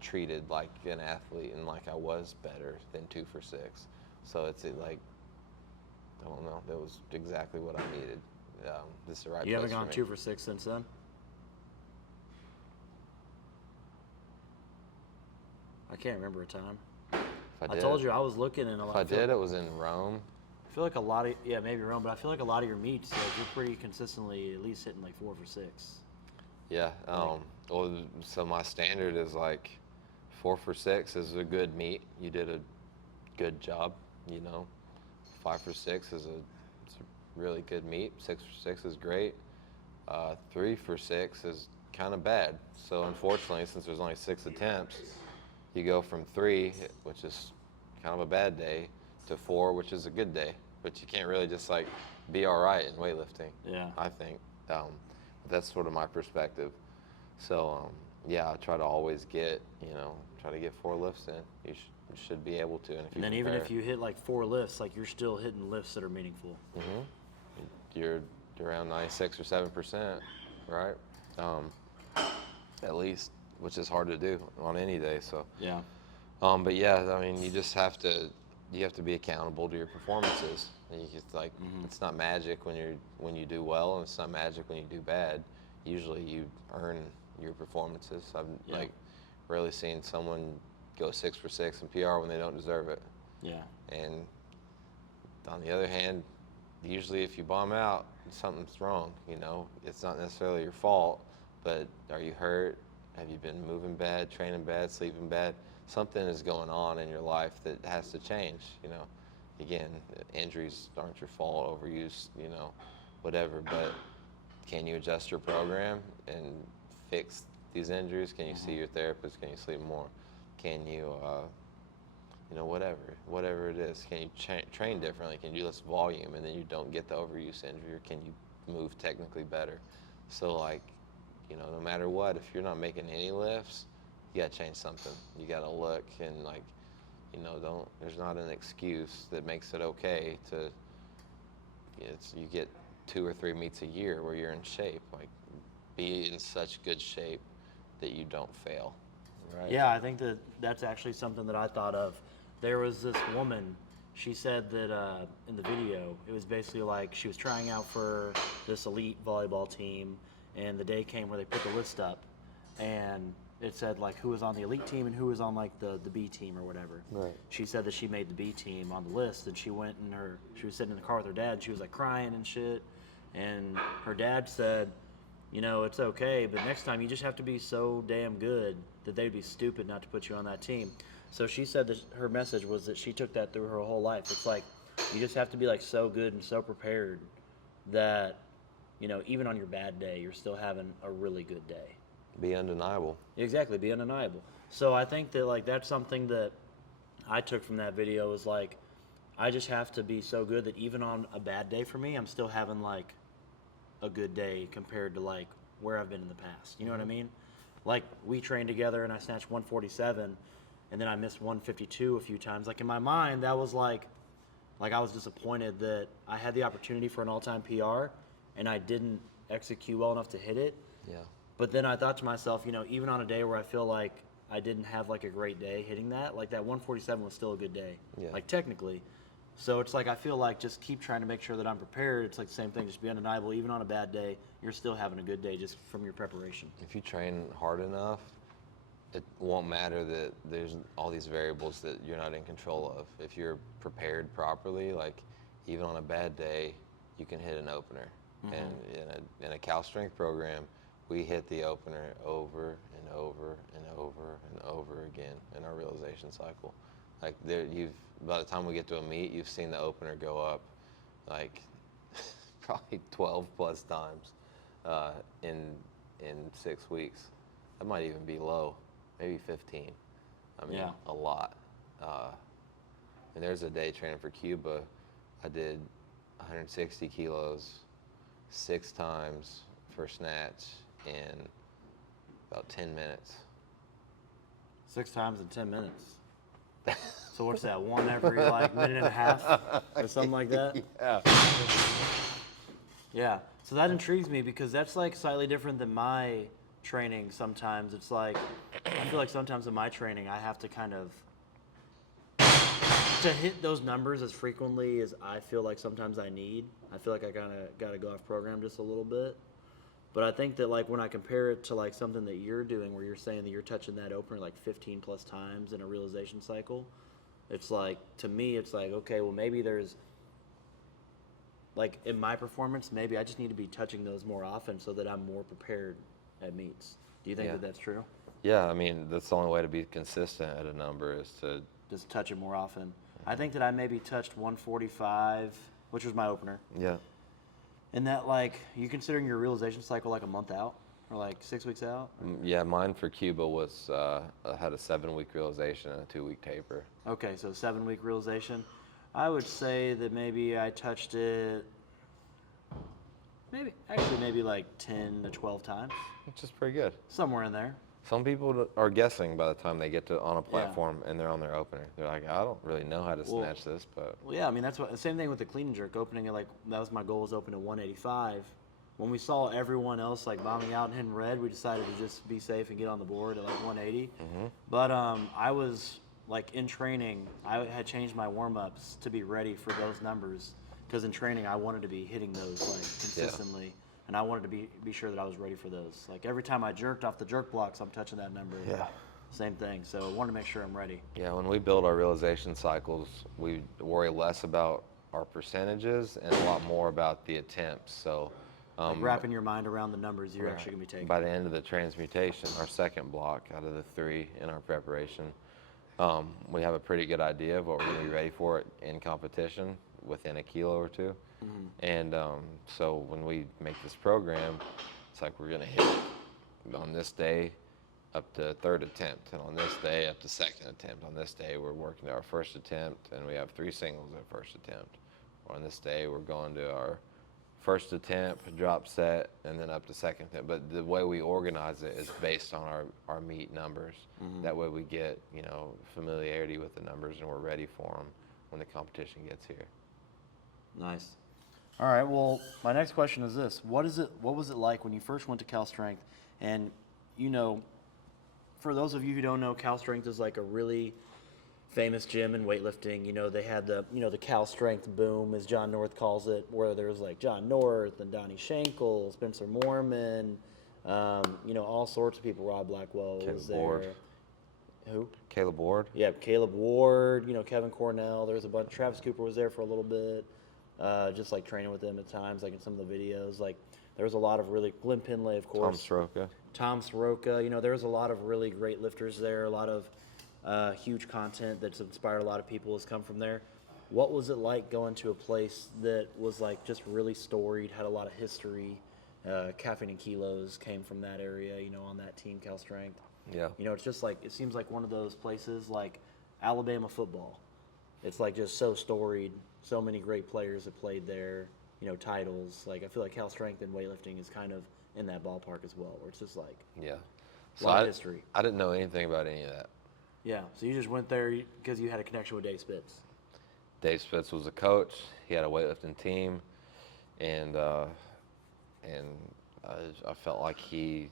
treated like an athlete and like I was better than 2 for 6. So it's like, I don't know. That was exactly what I needed. This is the right. You haven't place gone for me. 2 for 6 since then? I can't remember a time. I told you I was looking and If I did, it was in Rome. I feel like a lot of, yeah, maybe wrong, but I feel like a lot of your meets, like, you're pretty consistently at least hitting like 4 for 6. Yeah. Well, so my standard is like 4 for 6 is a good meet. You did a good job. You know, 5 for 6 is it's a really good meet. 6 for 6 is great. 3 for 6 is kind of bad. So unfortunately, since there's only 6 attempts, you go from 3, which is kind of a bad day, to 4, which is a good day. But you can't really just like be all right in weightlifting. Yeah. I think that's sort of my perspective. So yeah, I try to always try to get 4 lifts in. You should be able to. And then even if you hit like 4 lifts, like, you're still hitting lifts that are meaningful. You're around 96 or 7%, right? At least, which is hard to do on any day. So Yeah. but yeah, I mean, you just have to be accountable to your performances. And you just like, it's not magic when you do well, and it's not magic when you do bad. Usually you earn your performances. I've like rarely seen someone go 6 for 6 in PR when they don't deserve it. Yeah. And on the other hand, usually if you bomb out, something's wrong. You know, it's not necessarily your fault, but are you hurt? Have you been moving bad, training bad, sleeping bad? Something is going on in your life that has to change. You know, again, injuries aren't your fault, overuse, you know, whatever. But can you adjust your program and fix these injuries? Can you see your therapist? Can you sleep more? Can you, whatever it is? Can you train differently? Can you do less volume and then you don't get the overuse injury? Or can you move technically better? So like, you know, no matter what, if you're not making any lifts, you gotta change something. You gotta look and like, you know, there's not an excuse that makes it okay to, you get 2 or 3 meets a year where you're in shape. Like, be in such good shape that you don't fail. Right? Yeah, I think that's actually something that I thought of. There was this woman, she said that in the video, it was basically like she was trying out for this elite volleyball team, and the day came where they put the list up, and it said like who was on the elite team and who was on like the B team or whatever. Right. She said that she made the B team on the list, and she went and she was sitting in the car with her dad, and she was like crying and shit, and her dad said, you know, it's okay, but next time you just have to be so damn good that they'd be stupid not to put you on that team. So she said that her message was that she took that through her whole life. It's like, you just have to be like so good and so prepared that, you know, even on your bad day, you're still having a really good day. Be undeniable. Exactly, be undeniable. So I think that like that's something that I took from that video is like, I just have to be so good that even on a bad day for me, I'm still having like a good day compared to like where I've been in the past. You know what I mean? Like, we trained together and I snatched 147 and then I missed 152 a few times. Like, in my mind, that was like I was disappointed that I had the opportunity for an all-time PR and I didn't execute well enough to hit it. Yeah. But then I thought to myself, you know, even on a day where I feel like I didn't have like a great day hitting that, like that 147 was still a good day. Yeah. Like, technically. So it's like, I feel like just keep trying to make sure that I'm prepared. It's like the same thing, just be undeniable. Even on a bad day, you're still having a good day just from your preparation. If you train hard enough, it won't matter that there's all these variables that you're not in control of. If you're prepared properly, like even on a bad day, you can hit an opener. And in a Cal Strength program, we hit the opener over over and over and over again in our realization cycle. Like by the time we get to a meet, you've seen the opener go up like probably 12 plus times in 6 weeks. That might even be low, maybe 15. I mean, a lot. And there's a day training for Cuba. I did 160 kilos 6 times for Snatch in about 10 minutes. 6 times in 10 minutes. So what's that, one every like minute and a half or something like that? Yeah. Yeah, so that intrigues me because that's like slightly different than my training sometimes. It's like, I feel like sometimes in my training I have to kind of, to hit those numbers as frequently as I feel like sometimes I need. I feel like I kind of got to go off program just a little bit. But I think that like when I compare it to like something that you're doing where you're saying that you're touching that opener like 15 plus times in a realization cycle, it's like, to me, it's like, okay, well maybe there's, like in my performance, maybe I just need to be touching those more often so that I'm more prepared at meets. Do you think that that's true? Yeah, I mean, that's the only way to be consistent at a number is to just touch it more often. I think that I maybe touched 145, which was my opener. Yeah. And that, like, you considering your realization cycle like a month out or like 6 weeks out? Yeah, mine for Cuba was had a 7-week realization and a 2-week taper. Okay, so 7-week realization. I would say that maybe I touched it maybe like 10 to 12 times. Which is pretty good. Somewhere in there. Some people are guessing by the time they get to on a platform and they're on their opener. They're like, I don't really know how to snatch this, but. Well, yeah, I mean, that's what, same thing with the clean and jerk, opening it like, that was my goal, was open at 185. When we saw everyone else like bombing out and hitting red, we decided to just be safe and get on the board at like 180. Mm-hmm. But I was like in training, I had changed my warm-ups to be ready for those numbers. Because in training, I wanted to be hitting those like consistently. Yeah. And I wanted to be sure that I was ready for those. Like every time I jerked off the jerk blocks, I'm touching that number. Yeah. Same thing. So I wanted to make sure I'm ready. Yeah, when we build our realization cycles, we worry less about our percentages and a lot more about the attempts. So like wrapping your mind around the numbers you're actually going to be taking. By the end of the transmutation, our second block out of the 3 in our preparation, we have a pretty good idea of what we're going to be ready for in competition within a kilo or 2. Mm-hmm. And so when we make this program, it's like we're going to hit on this day up to 3rd attempt, and on this day up to 2nd attempt. On this day we're working to our 1st attempt, and we have 3 singles at 1st attempt. Or on this day we're going to our 1st attempt, drop set, and then up to 2nd attempt. But the way we organize it is based on our meet numbers. Mm-hmm. That way we get, familiarity with the numbers and we're ready for them when the competition gets here. Nice. All right, well, my next question is this. What was it like when you first went to Cal Strength? And, for those of you who don't know, Cal Strength is like a really famous gym in weightlifting. They had the Cal Strength boom, as John North calls it, where there was like John North and Donnie Schenkel, Spencer Mormon, all sorts of people. Rob Blackwell was there. Ward. Who? Caleb Ward. Yeah, Caleb Ward, Kevin Cornell. There was a bunch. Travis Cooper was there for a little bit. Just like training with them at times, like in some of the videos. Like there was a lot of really, Glenn Pinley, of course. Tom Soroka. There was a lot of really great lifters there. A lot of huge content that's inspired a lot of people has come from there. What was it like going to a place that was like just really storied, had a lot of history? Caffeine and Kilos came from that area, on that team, Cal Strength. Yeah. It's just like, it seems like one of those places like Alabama football. It's like just so storied. So many great players have played there, titles. Like I feel like Cal Strength and weightlifting is kind of in that ballpark as well, where it's just like a lot of history. I didn't know anything about any of that. Yeah, so you just went there because you had a connection with Dave Spitz. Dave Spitz was a coach. He had a weightlifting team, and I felt like he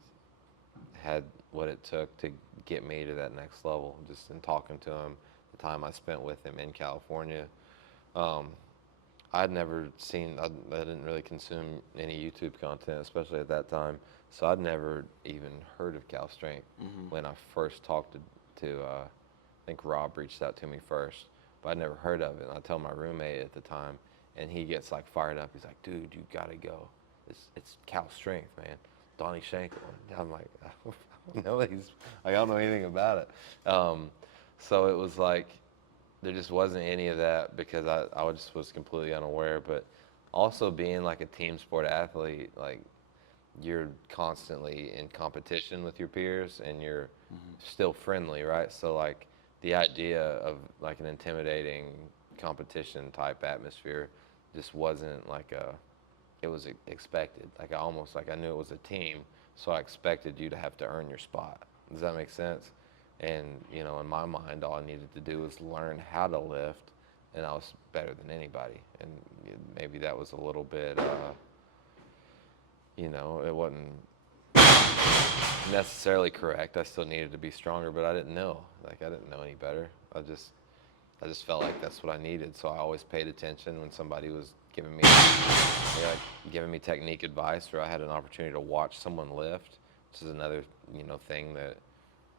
had what it took to get me to that next level. Just in talking to him, the time I spent with him in California. I'd never seen, I didn't really consume any YouTube content, especially at that time. So I'd never even heard of Cal Strength when I first talked to I think Rob reached out to me first, but I'd never heard of it. And I tell my roommate at the time, and he gets like fired up. He's like, dude, you gotta go. It's Cal Strength, man. Donnie Schenkel. And I'm like, nobody's, like, I don't know anything about it. So it was like, there just wasn't any of that because I just was completely unaware. But also being like a team sport athlete, like, you're constantly in competition with your peers and you're still friendly, right? So like the idea of like an intimidating competition type atmosphere just wasn't like it was expected. Like I knew it was a team, so I expected you to have to earn your spot. Does that make sense? And, you know, in my mind, all I needed to do was learn how to lift, and I was better than anybody. And maybe that was a little bit, you know, it wasn't necessarily correct. I still needed to be stronger, but I didn't know. Like, I didn't know any better. I just felt like that's what I needed. So I always paid attention when somebody was giving me, giving me technique advice, or I had an opportunity to watch someone lift, which is another, you know, thing that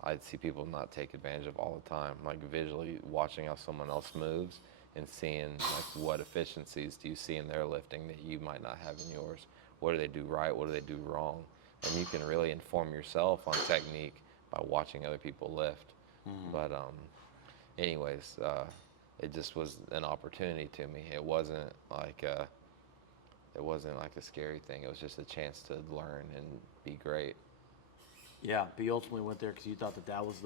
I'd see people not take advantage of all the time. Like visually watching how someone else moves and seeing like what efficiencies do you see in their lifting that you might not have in yours. What do they do right? What do they do wrong? And you can really inform yourself on technique by watching other people lift. But anyways, it just was an opportunity to me. It wasn't like a scary thing. It was just a chance to learn and be great. Yeah, but you ultimately went there because you thought that was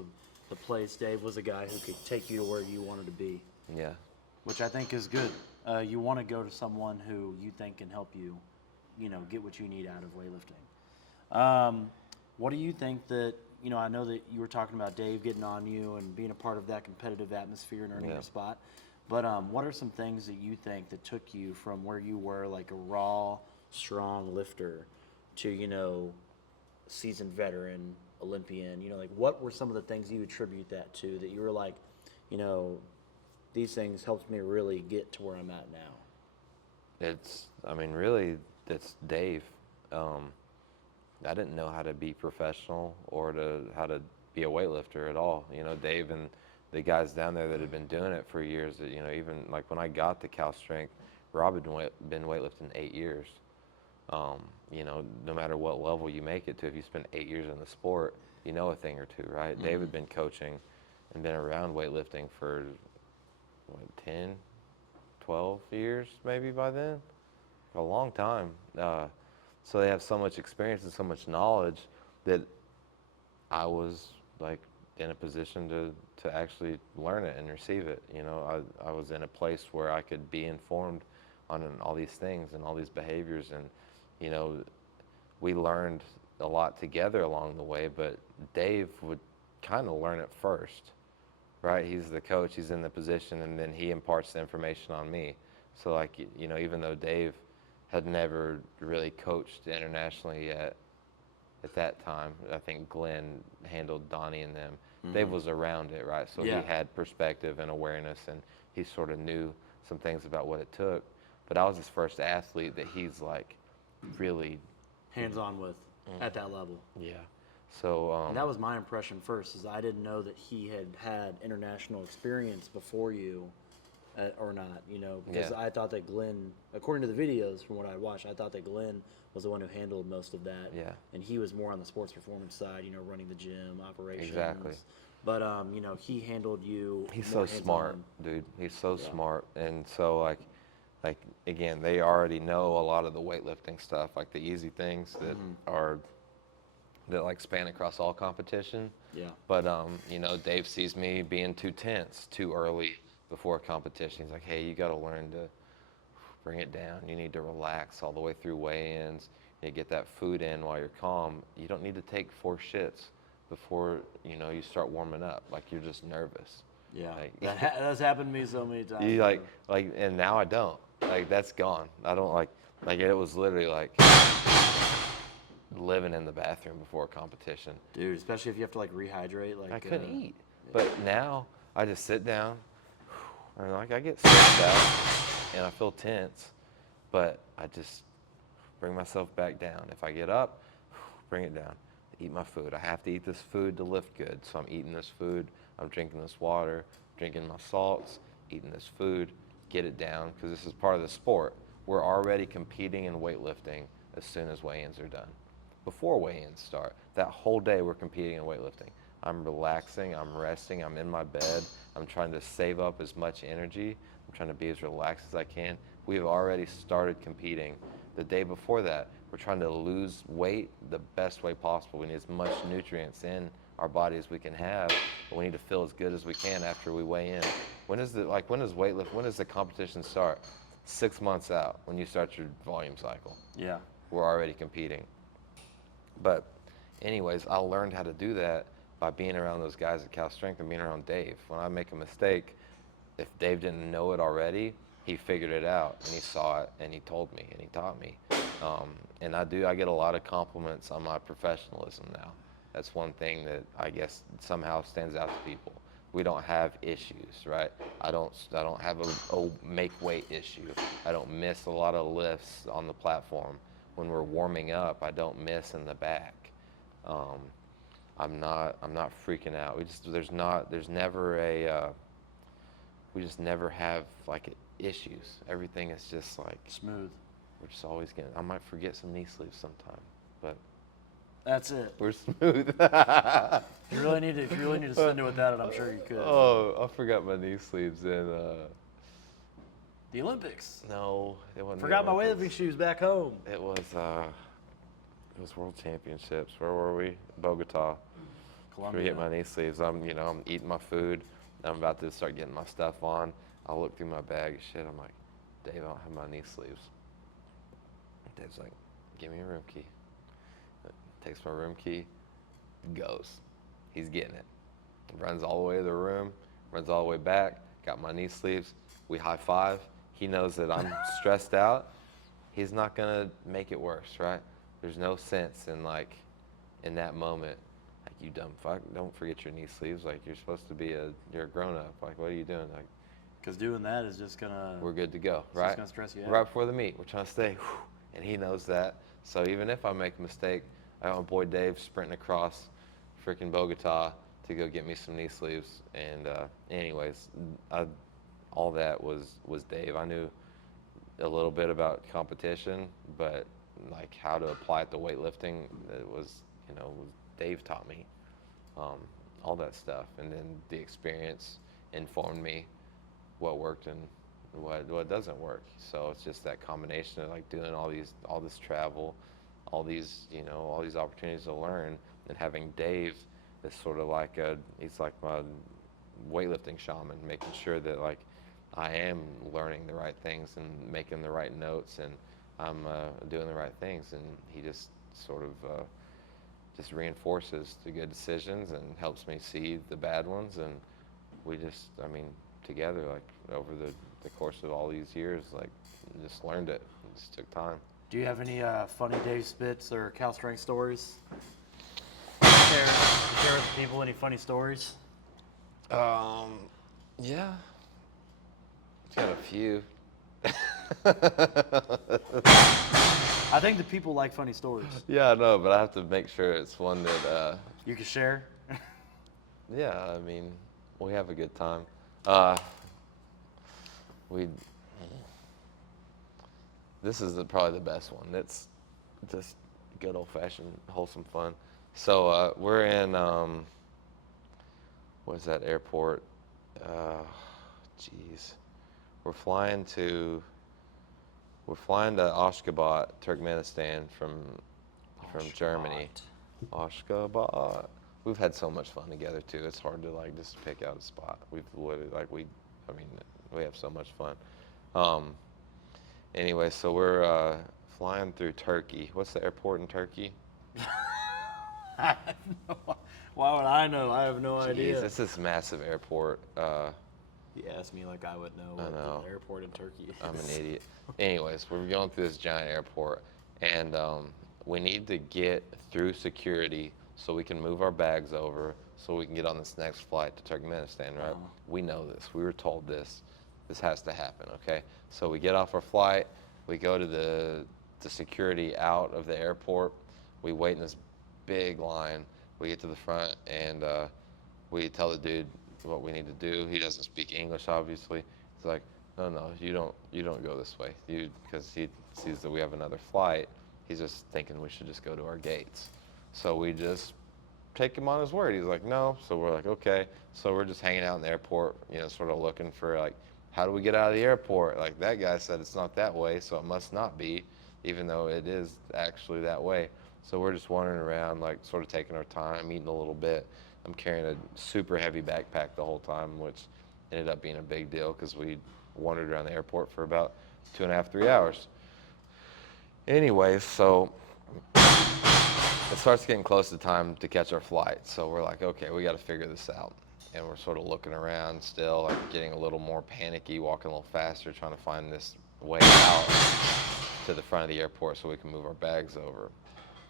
the place. Dave was a guy who could take you to where you wanted to be. Yeah. Which I think is good. You want to go to someone who you think can help you, you know, get what you need out of weightlifting. What do you think that, you know, I know that you were talking about Dave getting on you and being a part of that competitive atmosphere and earning your spot. But what are some things that you think that took you from where you were like a raw, strong lifter to, you know, seasoned veteran, Olympian? You know, like what were some of the things you attribute that to that you were like, you know, these things helped me really get to where I'm at now? Really, it's Dave. I didn't know how to be professional or how to be a weightlifter at all. You know, Dave and the guys down there that had been doing it for years, you know, even like when I got to Cal Strength, Rob had been weightlifting 8 years. You know, no matter what level you make it to, if you spend 8 years in the sport, you know a thing or two, right? Dave had been coaching and been around weightlifting for, 10, 12 years maybe by then? A long time. So they have so much experience and so much knowledge that I was like in a position to actually learn it and receive it. You know, I was in a place where I could be informed on all these things and all these behaviors. And, you know, we learned a lot together along the way, but Dave would kind of learn it first, right? He's the coach, he's in the position, and then he imparts the information on me. So like, you know, even though Dave had never really coached internationally yet at that time, I think Glenn handled Donnie and them. Dave was around it, right? So he had perspective and awareness, and he sort of knew some things about what it took. But I was his first athlete that he's like really Hands-on with at that level. Yeah. So And that was my impression first, is I didn't know that he had international experience before you or not, you know, because I thought that Glenn, according to the videos from what I watched, I thought that Glenn was the one who handled most of that. Yeah. And he was more on the sports performance side, you know, running the gym, operations. Exactly. But, you know, he handled you. He's more so smart, hands-on. dude. He's so smart. And so like again, they already know a lot of the weightlifting stuff, like the easy things that like span across all competition. Yeah. But you know, Dave sees me being too tense too early before a competition. He's like, hey, you got to learn to bring it down. You need to relax all the way through weigh-ins. You get that food in while you're calm. You don't need to take 4 shits before, you know, you start warming up. Like, you're just nervous. Yeah. Like, That's happened to me so many times. you and now I don't. Like, that's gone. I don't like it was literally like living in the bathroom before a competition. Dude, especially if you have to like rehydrate. Like I couldn't eat. But now I just sit down and like I get stressed out and I feel tense, but I just bring myself back down. If I get up, bring it down. Eat my food. I have to eat this food to lift good. So I'm eating this food. I'm drinking this water, drinking my salts, eating this food, get it down, because this is part of the sport. We're already competing in weightlifting as soon as weigh-ins are done. Before weigh-ins start, That whole day we're competing in weightlifting. I'm relaxing, I'm resting, I'm in my bed, I'm trying to save up as much energy, I'm trying to be as relaxed as I can. We've already started competing. The day before that, we're trying to lose weight the best way possible. We need as much nutrients in our body as we can have, but we need to feel as good as we can after we weigh in. When does the competition start? 6 months out, when you start your volume cycle. Yeah. We're already competing. But anyways, I learned how to do that by being around those guys at Cal Strength and being around Dave. When I make a mistake, if Dave didn't know it already, he figured it out and he saw it and he told me and he taught me. And I get a lot of compliments on my professionalism now. That's one thing that I guess somehow stands out to people. We don't have issues, right? I don't have a make weight issue. I don't miss a lot of lifts on the platform. When we're warming up, I don't miss in the back. I'm not freaking out. We just never have like issues. Everything is just like smooth. We're just always I might forget some knee sleeves sometime, but that's it. We're smooth. If you really need to send it without it, I'm sure you could. Oh, I forgot my knee sleeves in the Olympics. No, it wasn't. Forgot my weightlifting shoes back home. It was World Championships. Where were we? Bogota. Colombia. Forget my knee sleeves. I'm eating my food. I'm about to start getting my stuff on. I look through my bag of shit. I'm like, Dave, I don't have my knee sleeves. Dave's like, give me a room key. Takes my room key, goes. He's getting it. Runs all the way to the room, runs all the way back, got my knee sleeves. We high five. He knows that I'm stressed out. He's not gonna make it worse, right? There's no sense in that moment. Like, you dumb fuck, don't forget your knee sleeves. Like, you're supposed to be you're a grown up. Like, what are you doing? Like, because doing that is just gonna. We're good to go, right? It's gonna stress you out. Right before the meet, we're trying to stay, and he knows that. So even if I make a mistake, I got my boy Dave sprinting across freaking Bogota to go get me some knee sleeves. And anyways, all that was Dave. I knew a little bit about competition, but like how to apply it to weightlifting, it was Dave taught me all that stuff, and then the experience informed me what worked and what doesn't work. So it's just that combination of like doing all this travel, all these opportunities to learn, and having Dave as sort of like he's like my weightlifting shaman, making sure that like I am learning the right things and making the right notes, and I'm doing the right things, and he just sort of just reinforces the good decisions and helps me see the bad ones, and we just, together, like over the course of all these years, like just learned it. It just took time. Do you have any funny Dave Spitz or Cal Strength stories? Share with people any funny stories? Yeah. Got a few. I think the people like funny stories. Yeah, I know, but I have to make sure it's one that you can share. Yeah, we have a good time. This is probably the best one. It's just good old-fashioned, wholesome fun. So we're in, what's that airport? We're flying to Ashgabat, Turkmenistan from Germany. Ashgabat. We've had so much fun together too. It's hard to just pick out a spot. We have so much fun. Anyway, so we're flying through Turkey. What's the airport in Turkey? Why would I know? I have no idea. It's this massive airport. You asked me like I would know. I know. The airport in Turkey is. I'm an idiot. Anyways, we're going through this giant airport, and we need to get through security so we can move our bags over so we can get on this next flight to Turkmenistan, right? We know this. We were told this. This has to happen, okay? So we get off our flight. We go to the security out of the airport. We wait in this big line. We get to the front, and we tell the dude what we need to do. He doesn't speak English, obviously. He's like, no, you don't go this way. Because he sees that we have another flight. He's just thinking we should just go to our gates. So we just take him on his word. He's like, no. So we're like, okay. So we're just hanging out in the airport, sort of looking for like, how do we get out of the airport? Like that guy said it's not that way, so it must not be, even though it is actually that way. So we're just wandering around, like sort of taking our time, eating a little bit. I'm carrying a super heavy backpack the whole time, which ended up being a big deal because we wandered around the airport for about 2.5, 3 hours. Anyway, so it starts getting close to time to catch our flight. So we're like, okay, we got to figure this out. And we're sort of looking around still, like getting a little more panicky, walking a little faster, trying to find this way out to the front of the airport so we can move our bags over.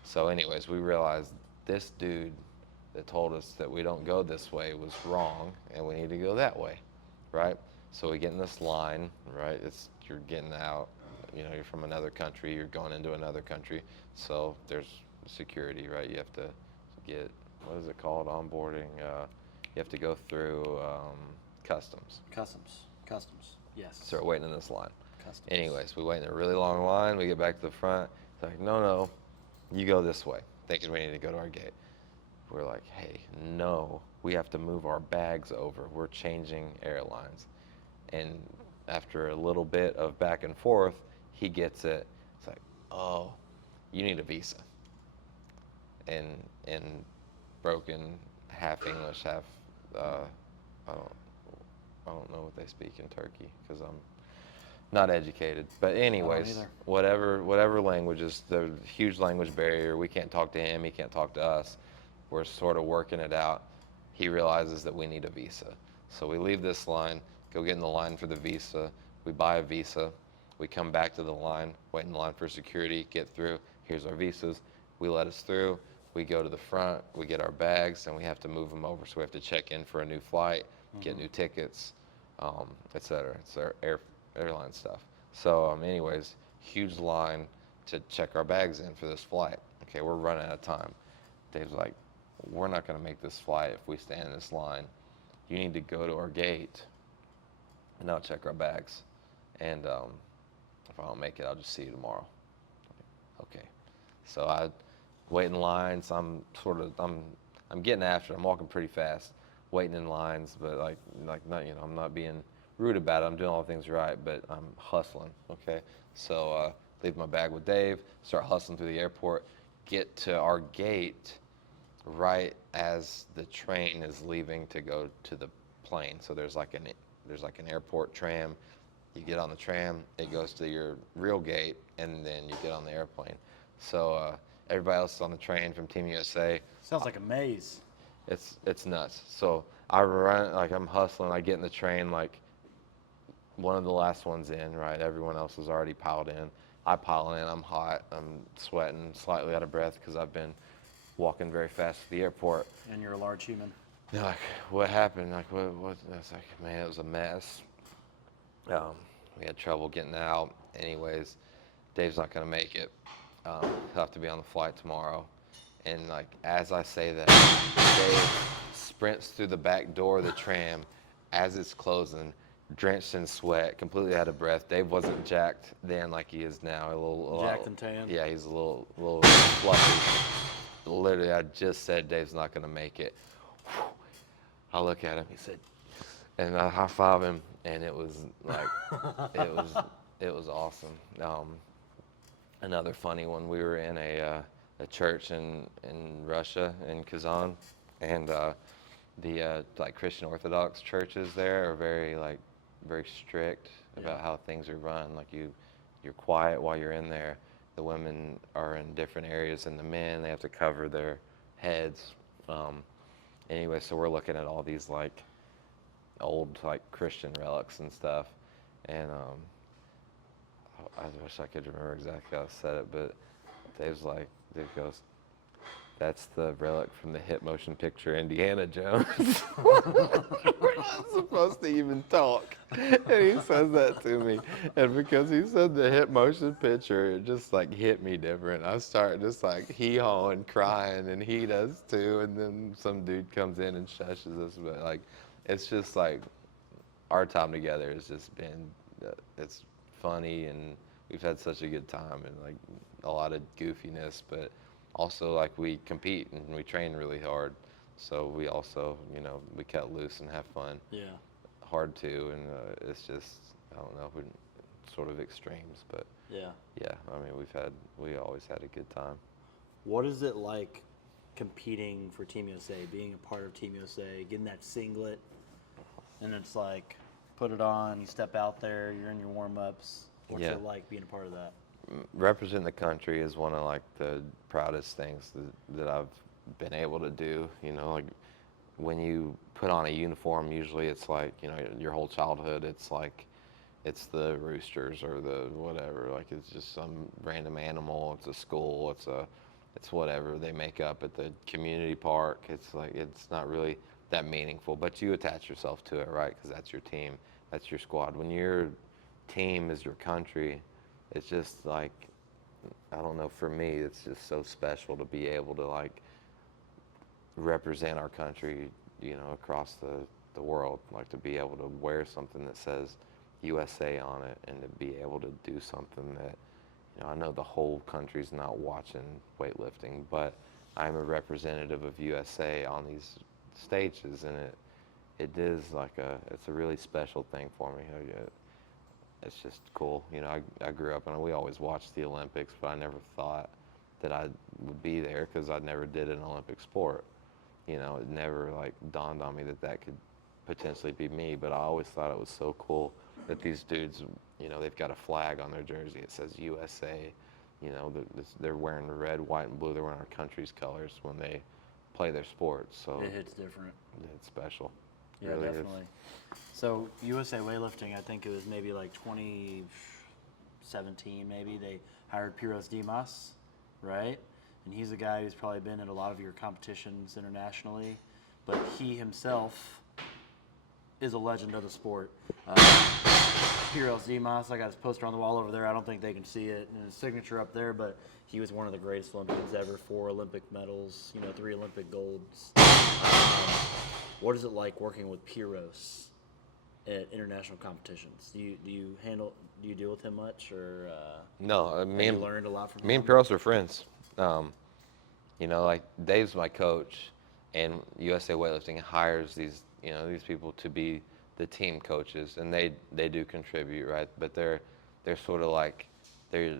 So anyways, we realized this dude that told us that we don't go this way was wrong and we need to go that way, right? So we get in this line, right? You're getting out, you're from another country, you're going into another country. So there's security, right? You have to get, what is it called, onboarding? You have to go through customs. Customs, yes. So we're waiting in this line. Customs. Anyways, we wait in a really long line. We get back to the front. It's like, no, you go this way, thinking we need to go to our gate. We're like, hey, no, we have to move our bags over. We're changing airlines. And after a little bit of back and forth, he gets it. It's like, oh, you need a visa. And in broken, half English, half, I don't know what they speak in Turkey because I'm not educated. But anyways, whatever languages, the huge language barrier. We can't talk to him. He can't talk to us. We're sort of working it out. He realizes that we need a visa. So we leave this line, go get in the line for the visa. We buy a visa. We come back to the line, wait in the line for security, get through. Here's our visas. We let us through. We go to the front, we get our bags, and we have to move them over. So we have to check in for a new flight, get new tickets, et cetera. It's our airline stuff. So anyways, huge line to check our bags in for this flight. Okay, we're running out of time. Dave's like, we're not going to make this flight if we stand in this line. You need to go to our gate and I'll check our bags. And if I don't make it, I'll just see you tomorrow. Okay. So I wait in lines. I'm getting after it. I'm walking pretty fast, waiting in lines, but like not, I'm not being rude about it. I'm doing all the things right, but I'm hustling. Okay. So leave my bag with Dave, start hustling through the airport, get to our gate right as the train is leaving to go to the plane. So there's like an airport tram. You get on the tram, it goes to your real gate, and then you get on the airplane. So everybody else is on the train from Team USA. Sounds like a maze. It's nuts. So I run, like I'm hustling. I get in the train like one of the last ones in, right? Everyone else is already piled in. I pile in. I'm hot. I'm sweating, slightly out of breath because I've been walking very fast to the airport. And you're a large human. They're like, what happened? Like, what? I was like, man, it was a mess. We had trouble getting out. Anyways, Dave's not gonna make it. He'll have to be on the flight tomorrow. And like, as I say that, Dave sprints through the back door of the tram as it's closing, drenched in sweat, completely out of breath. Dave wasn't jacked then like he is now. A little Jacked and tan. Yeah, he's a little fluffy. Literally, I just said Dave's not gonna make it. I look at him. He said, and I high five him, and it was like, it was awesome. Another funny one. We were in a church in Russia, in Kazan, and the like Christian Orthodox churches there are very strict about how things are run. Like you're quiet while you're in there. The women are in different areas than the men. They have to cover their heads. Anyway, so we're looking at all these like old like Christian relics and stuff, and I wish I could remember exactly how I said it, but Dave goes, that's the relic from the hit motion picture Indiana Jones. We're not supposed to even talk. And he says that to me. And because he said the hit motion picture, it just like hit me different. I start just like hee-hawing, crying, and he does too. And then some dude comes in and shushes us. But like, it's just like our time together has just been, it's funny, and we've had such a good time and like a lot of goofiness, but also like we compete and we train really hard. So we also, we cut loose and have fun. Yeah. Hard too, and it's just, I don't know, sort of extremes, but Yeah. yeah, I mean, we always had a good time. What is it like competing for Team USA, being a part of Team USA, getting that singlet, and it's like, put it on, you step out there, you're in your warm-ups. What's Yeah. it like being a part of that? Represent the country is one of like the proudest things that I've been able to do. Like when you put on a uniform, usually it's like, your whole childhood, it's like, it's the Roosters or the whatever, like it's just some random animal, it's a school, it's whatever they make up at the community park. It's like, it's not really that meaningful, but you attach yourself to it, right? Because that's your team, that's your squad. When your team is your country, it's just like, I don't know, for me, it's just so special to be able to like represent our country, across the world, like to be able to wear something that says USA on it and to be able to do something that, I know the whole country's not watching weightlifting, but I'm a representative of USA on these stages, and it is like it's a really special thing for me. It's just cool. I grew up and we always watched the Olympics, but I never thought that I would be there because I never did an Olympic sport. It never like dawned on me that could potentially be me, but I always thought it was so cool that these dudes, they've got a flag on their jersey. It says USA. They're wearing red, white, and blue. They're wearing our country's colors when they play their sports. So It hits different. it's special. Yeah, really definitely. So USA weightlifting, I think it was maybe like 2017, maybe they hired Pyrros Dimas, right? And he's a guy who's probably been in a lot of your competitions internationally, but he himself is a legend of the sport. Pyrros Dimas, I got his poster on the wall over there. I don't think they can see it, and his signature up there, but he was one of the greatest Olympians ever, 4 Olympic medals, 3 Olympic golds. What is it like working with Pyrros at international competitions? Do you deal with him much, or No, you learned a lot from him? me and Pyrros are friends. Like Dave's my coach, and USA Weightlifting hires these people to be the team coaches, and they do contribute, right? But they're sort of like they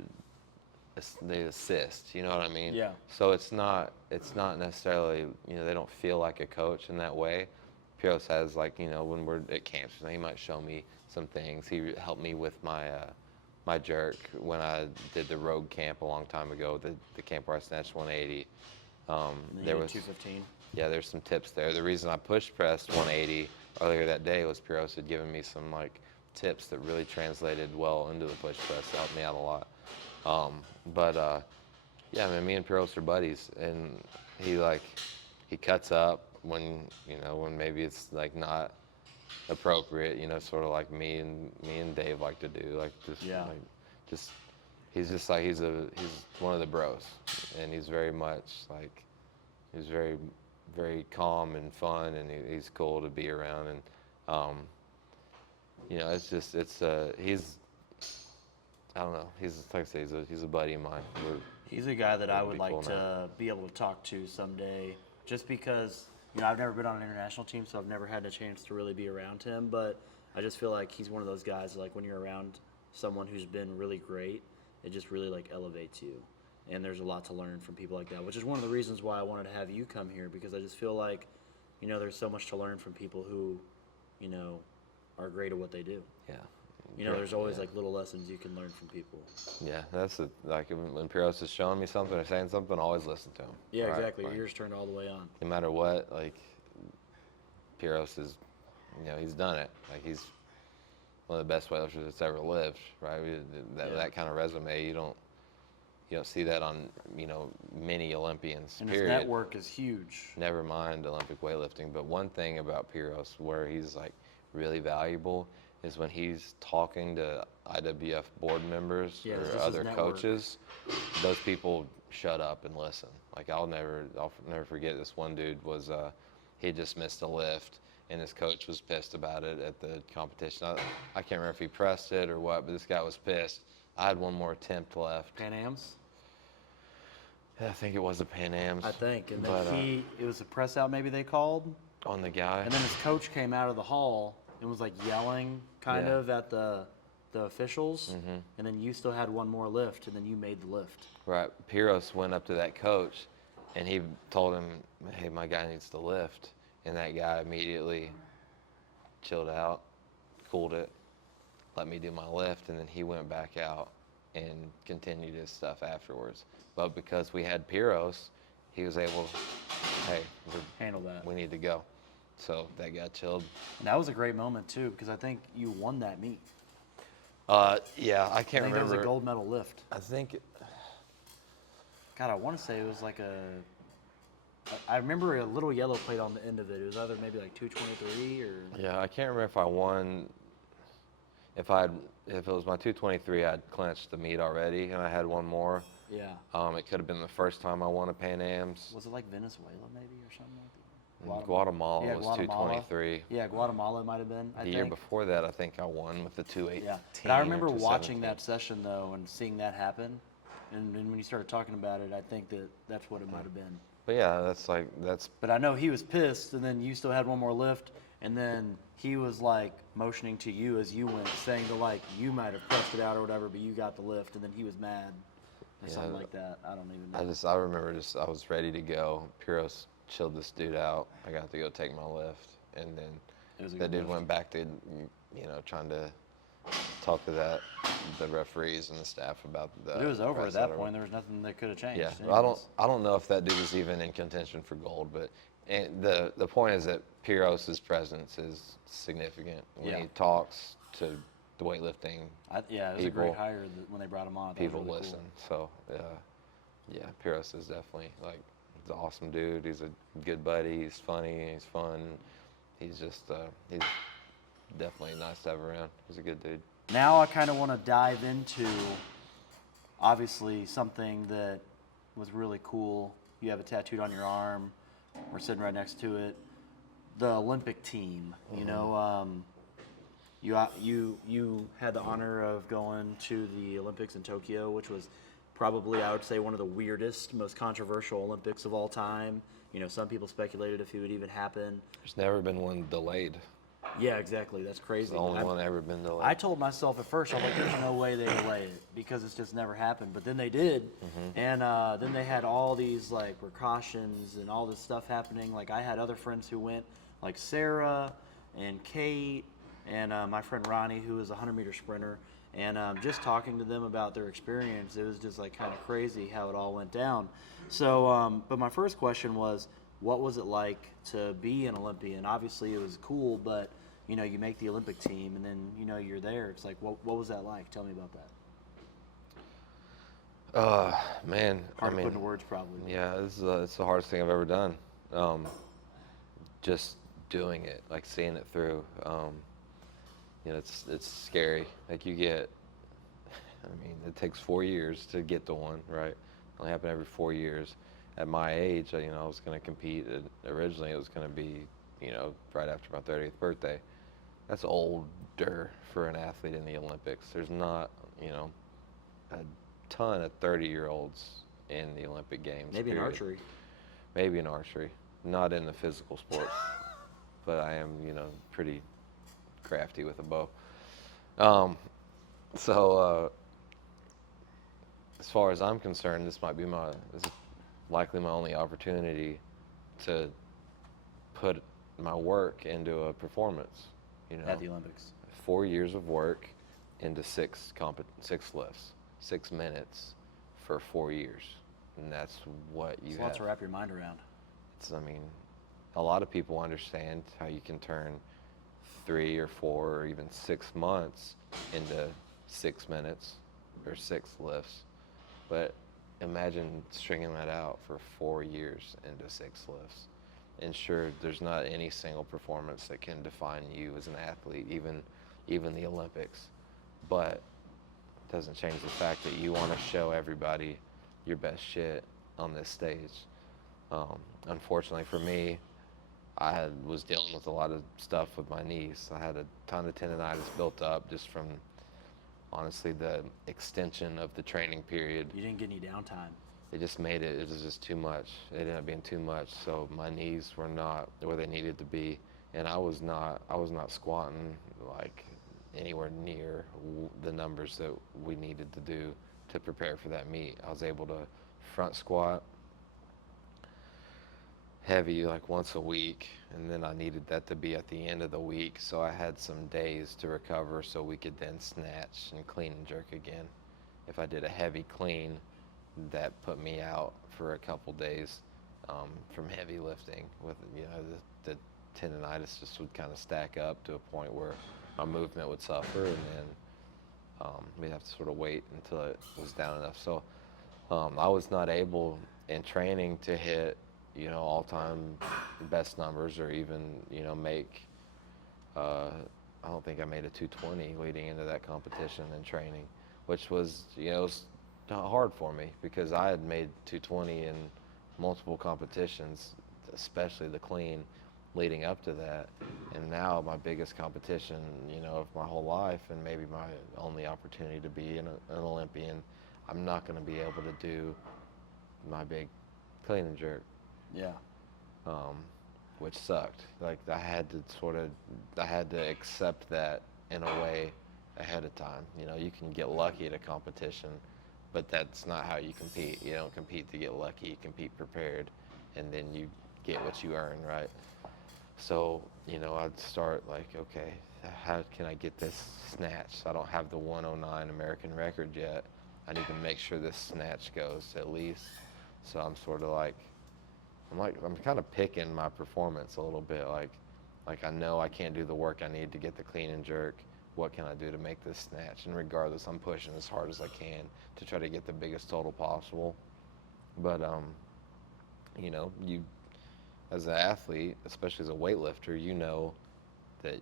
assist. You know what I mean? Yeah. So it's not necessarily they don't feel like a coach in that way. Pyrros has like when we're at camps, he might show me some things. He helped me with my jerk when I did the Rogue camp a long time ago, the camp where I snatched 180. There was 215. Yeah, there's some tips there. The reason I push pressed 180 earlier that day was Pyrros had given me some like tips that really translated well into the push press, helped me out a lot. Yeah, I mean, me and Pyrros are buddies, and he cuts up when when maybe it's like not appropriate, sort of like me and Dave like to do, like he's one of the bros, and he's very much like he's very, very calm and fun, and he's cool to be around, and he's I don't know, he's like I say, he's a buddy of mine. He's a guy that I would like cool to be able to talk to someday, just because I've never been on an international team, so I've never had a chance to really be around him, but I just feel like he's one of those guys, like when you're around someone who's been really great, it just really like elevates you. And there's a lot to learn from people like that, which is one of the reasons why I wanted to have you come here, because I just feel like, there's so much to learn from people who, are great at what they do. Yeah. There's always like little lessons you can learn from people. Yeah, that's like when Pyrros is showing me something or saying something, I always listen to him. Yeah, right? exactly. Your Like, ears turned all the way on. no matter what, like Pyrros is, he's done it. Like he's one of the best weightlifters that's ever lived, right? That kind of resume, you don't see that on many Olympians. And period. his network is huge. Never mind Olympic weightlifting, but one thing about Pyrros where he's like really valuable is when he's talking to IWF board members Yeah, it's or just his other network. coaches. Those people shut up and listen. Like I'll never forget this one dude was he just missed a lift, and his coach was pissed about it at the competition. I can't remember if he pressed it or what, but this guy was pissed. I had one more attempt left. Pan Ams? I think it was the Pan Ams. I think. And but, then it was a press out maybe they called. on the guy. And then his coach came out of the hall and was like yelling kind Yeah. of at the officials. And then you still had one more lift, and then you made the lift. Right. Pyrros went up to that coach, and he told him, "Hey, my guy needs to lift." And that guy immediately chilled out, cooled it, let me do my lift, and then he went back out and continued his stuff afterwards. But because we had Pyrros, he was able, hey, Handle that. we need to go. So that got chilled. And that was a great moment too, because I think you won that meet. Yeah, I I can't think remember. that was a gold medal lift. I think, God, I want to say it was like I remember a little yellow plate on the end of it. It was either maybe like 223 or. yeah, I can't remember if I won. If it was my 223, I'd clinched the meet already, and I had one more. Yeah. It could have been the first time I won a Pan Am's. Was it like Venezuela maybe or something like that? Guatemala Yeah, was Guatemala. 223. Yeah, Guatemala might have been. The year before that, I think I won with the 218. Yeah, but I remember or watching 217. that session though and seeing that happen, and then when you started talking about it, I think that's what it might have been. But yeah, that's But I know he was pissed, and then you still had one more lift, and then he was like motioning to you as you went, saying to like you might have pressed it out or whatever, but you got the lift, and then he was mad or something like that. I don't even know. I remember I was ready to go. Pyrros chilled this dude out. I got to go take my lift, and then It was a that good dude lift. went back to, trying to talk to the referees and the staff about the. But it was over at press that or- point. There was nothing that could have changed. Yeah, anyways. I don't know if that dude was even in contention for gold, but the point is that Pyrrhos' presence is significant when Yeah. he talks to the weightlifting. Yeah, it was a people- great hire when they brought him on. That was People really listen. Cool. So yeah, Pyrrhos is definitely he's an awesome dude. He's a good buddy. He's funny. He's fun. He's just he's definitely nice to have around. He's a good dude. Now I kind of want to dive into, obviously, something that was really cool. You have it tattooed on your arm. We're sitting right next to it. The Olympic team. You know, you had the honor of going to the Olympics in Tokyo, which was probably, I would say, one of the weirdest, most controversial Olympics of all time. You know, some people speculated if it would even happen. There's never been one delayed. Yeah, exactly. That's It's crazy. the only one ever been delayed. I told myself at first, I was like, there's no way they delay it because it's just never happened. But then they did. And then they had all these like precautions and all this stuff happening. Like I had other friends who went, like Sarah and Kate and my friend Ronnie, who is a 100-meter sprinter. And just talking to them about their experience, it was just like kind of crazy how it all went down. So, but my first question was, what was it like to be an Olympian? Obviously it was cool, but you know, you make the Olympic team and then, you know, you're there. It's like, what was that like? Tell me about that. Man, Hard to put into words probably. Yeah, it's the hardest thing I've ever done. Just doing it, like seeing it through. It's scary. Like you get, it takes 4 years to get to one, right? It only happen every 4 years. At my age, I was going to compete. Originally, it was going to be, right after my 30th birthday. That's older for an athlete in the Olympics. There's not, a ton of 30-year-olds in the Olympic Games. Maybe in period. archery. Maybe in archery, not in the physical sports, but I am, pretty crafty with a bow. As far as I'm concerned, this is likely my only opportunity to put my work into a performance. At the Olympics. 4 years of work into six lifts, 6 minutes for 4 years, and that's what you It's a have. lot to wrap your mind around. A lot of people understand how you can turn 3 or 4 or even 6 months into 6 minutes or 6 lifts, but imagine stringing that out for 4 years into 6 lifts. And sure, there's not any single performance that can define you as an athlete, even the Olympics, but it doesn't change the fact that you want to show everybody your best shit on this stage. Unfortunately for me, I was dealing with a lot of stuff with my knees. I had a ton of tendonitis built up just from, honestly, the extension of the training period. You didn't get any downtime. it just made it was just too much. It ended up being too much. So my knees were not where they needed to be, and I was not squatting like anywhere near the numbers that we needed to do to prepare for that meet. I was able to front squat heavy like once a week, and then I needed that to be at the end of the week, so I had some days to recover so we could then snatch and clean and jerk again. If I did a heavy clean, that put me out for a couple days from heavy lifting. With the tendonitis just would kind of stack up to a point where my movement would suffer, and then we'd have to sort of wait until it was down enough. So I was not able in training to hit all-time best numbers, or even make I don't think I made a 220 leading into that competition in training, which was was hard for me because I had made 220 in multiple competitions, especially the clean leading up to that, and now my biggest competition of my whole life, and maybe my only opportunity to be an Olympian, I'm not going to be able to do my big clean and jerk. Yeah. Which sucked. Like I had to accept that in a way ahead of time. You can get lucky at a competition, but that's not how you compete. You don't compete to get lucky. You compete prepared, and then you get what you earn, right? So, I'd start like, okay, how can I get this snatch? I don't have the 109 American record yet. I need to make sure this snatch goes at least. So I'm sort of like, I'm kind of picking my performance a little bit. Like I know I can't do the work I need to get the clean and jerk. What can I do to make this snatch? And regardless, I'm pushing as hard as I can to try to get the biggest total possible. But you as an athlete, especially as a weightlifter, that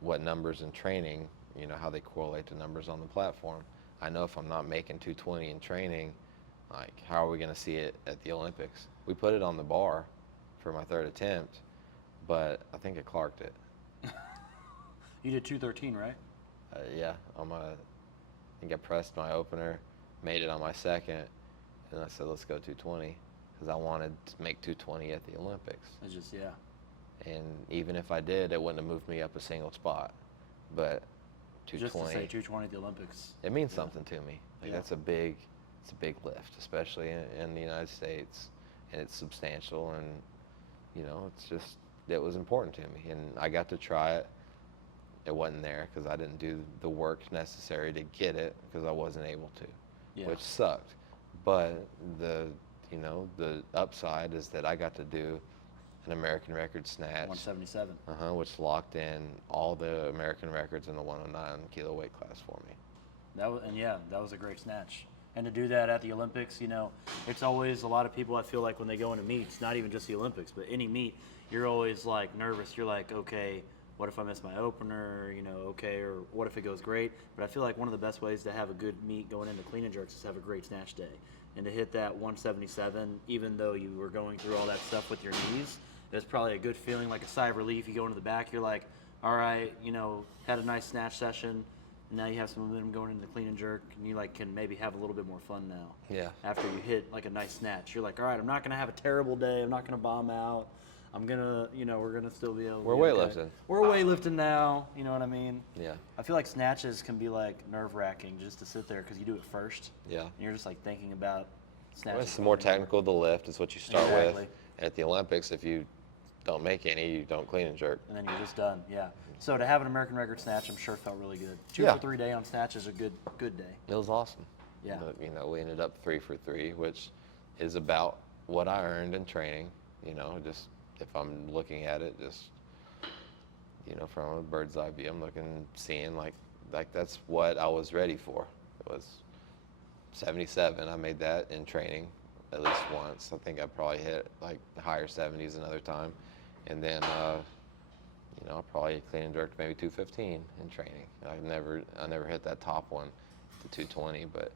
what numbers in training, how they correlate to numbers on the platform. I know if I'm not making 220 in training, like how are we going to see it at the Olympics? We put it on the bar for my third attempt, but I think I clarked it. You did 213, right? Yeah, I think I pressed my opener, made it on my second, and I said, let's go 220, because I wanted to make 220 at the Olympics. It's just, yeah. And even if I did, it wouldn't have moved me up a single spot. But 220. Just to say 220 at the Olympics. It means something to me. Like that's it's a big lift, especially in the United States, and it's substantial, and it was important to me, and I got to try it. It wasn't there because I didn't do the work necessary to get it because I wasn't able to, which sucked. But the upside is that I got to do an American record snatch. 177. Which locked in all the American records in the 109 kilo weight class for me. That was a great snatch. And to do that at the Olympics, it's always a lot of people, I feel like when they go into meets, not even just the Olympics, but any meet, you're always like nervous. You're like, okay, what if I miss my opener, or what if it goes great? But I feel like one of the best ways to have a good meet going into clean and jerks is to have a great snatch day. And to hit that 177, even though you were going through all that stuff with your knees, it's probably a good feeling, like a sigh of relief. You go into the back, you're like, all right, had a nice snatch session. Now you have some momentum going into the clean and jerk, and you can maybe have a little bit more fun now. Yeah. After you hit like a nice snatch, you're like, all right, I'm not gonna have a terrible day. I'm not gonna bomb out. I'm gonna, we're gonna still be able. We're weightlifting. Okay. We're weightlifting now. You know what I mean? Yeah. I feel like snatches can be like nerve-wracking just to sit there because you do it first. Yeah. And you're just like thinking about snatches. Well, it's the more technical the lift is what you start with. And at the Olympics, if you don't make any, you don't clean and jerk. And then you're just done. Yeah. So to have an American record snatch, I'm sure felt really good. 2 for 3 day on snatch is a good day. It was awesome. Yeah. But, we ended up 3 for 3, which is about what I earned in training. Just if I'm looking at it, just from a bird's eye view, I'm seeing like that's what I was ready for. It was 77. I made that in training at least once. I think I probably hit like the higher 70s another time, and then I probably clean and jerked maybe 215 in training. I never hit that top one, the 220, but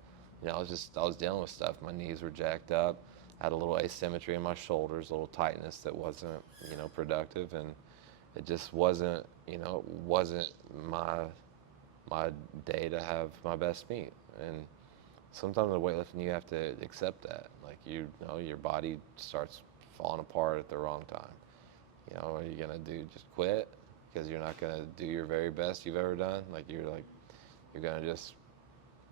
I was dealing with stuff. My knees were jacked up. I had a little asymmetry in my shoulders, a little tightness that wasn't productive, and it just wasn't my day to have my best meet. And sometimes in weightlifting you have to accept that. Like, you know, your body starts falling apart at the wrong time. You know, are you gonna just quit because you're not gonna do your very best you've ever done? Like, you're gonna just,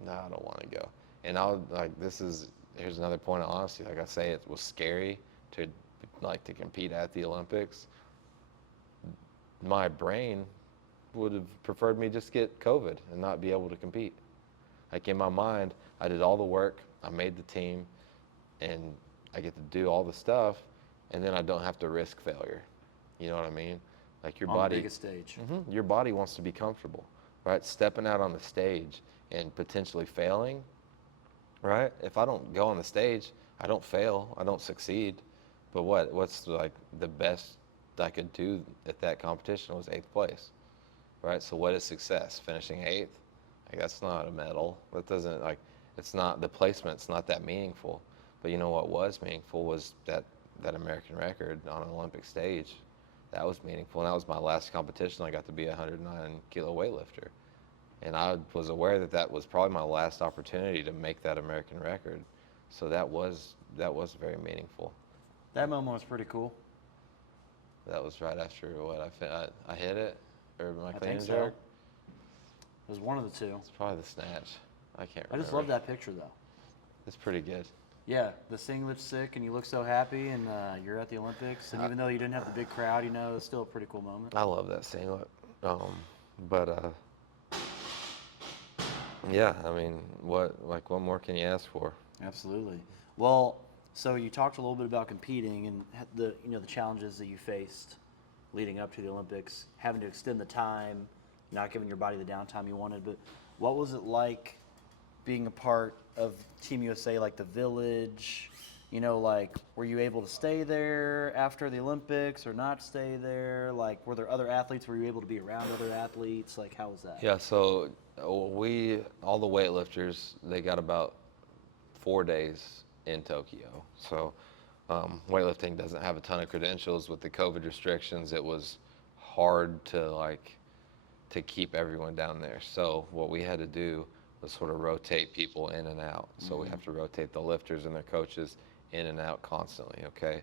no, I don't want to go. And here's another point of honesty. Like I say, it was scary to compete at the Olympics. My brain would have preferred me just get COVID and not be able to compete. Like, in my mind, I did all the work, I made the team, and I get to do all the stuff, and then I don't have to risk failure. You know what I mean? Like, your On body, the biggest stage. your body wants to be comfortable, right? Stepping out on the stage and potentially failing, right? If I don't go on the stage, I don't fail, I don't succeed. But what's like the best I could do at that competition was 8th place, right? So what is success? Finishing 8th? Like, that's not a medal. That doesn't, like, it's not, the placement's not that meaningful. But you know what was meaningful was that American record on an Olympic stage. That was meaningful, and that was my last competition. I got to be a 109 kilo weightlifter. And I was aware that that was probably my last opportunity to make that American record. So that was very meaningful. That moment was pretty cool. That was right after I hit it, or my I clean think and so. jerk. It was one of the two. It's probably the snatch. I can't remember. I just love that picture, though. It's pretty good. Yeah, the singlet's sick, and you look so happy, and you're at the Olympics. And even though you didn't have the big crowd, you know, it's still a pretty cool moment. I love that singlet. But yeah, I mean, what more can you ask for? Absolutely. Well, so you talked a little bit about competing and the challenges that you faced leading up to the Olympics, having to extend the time, not giving your body the downtime you wanted. But what was it like being a part of Team USA, like the village? You know, like, were you able to stay there after the Olympics or not stay there? Like, were there other athletes? Were you able to be around other athletes? Like, how was that? Yeah, so all the weightlifters, they got about 4 days in Tokyo. So weightlifting doesn't have a ton of credentials with the COVID restrictions. It was hard to keep everyone down there. So what we had to do was sort of rotate people in and out. So we have to rotate the lifters and their coaches in and out constantly, okay?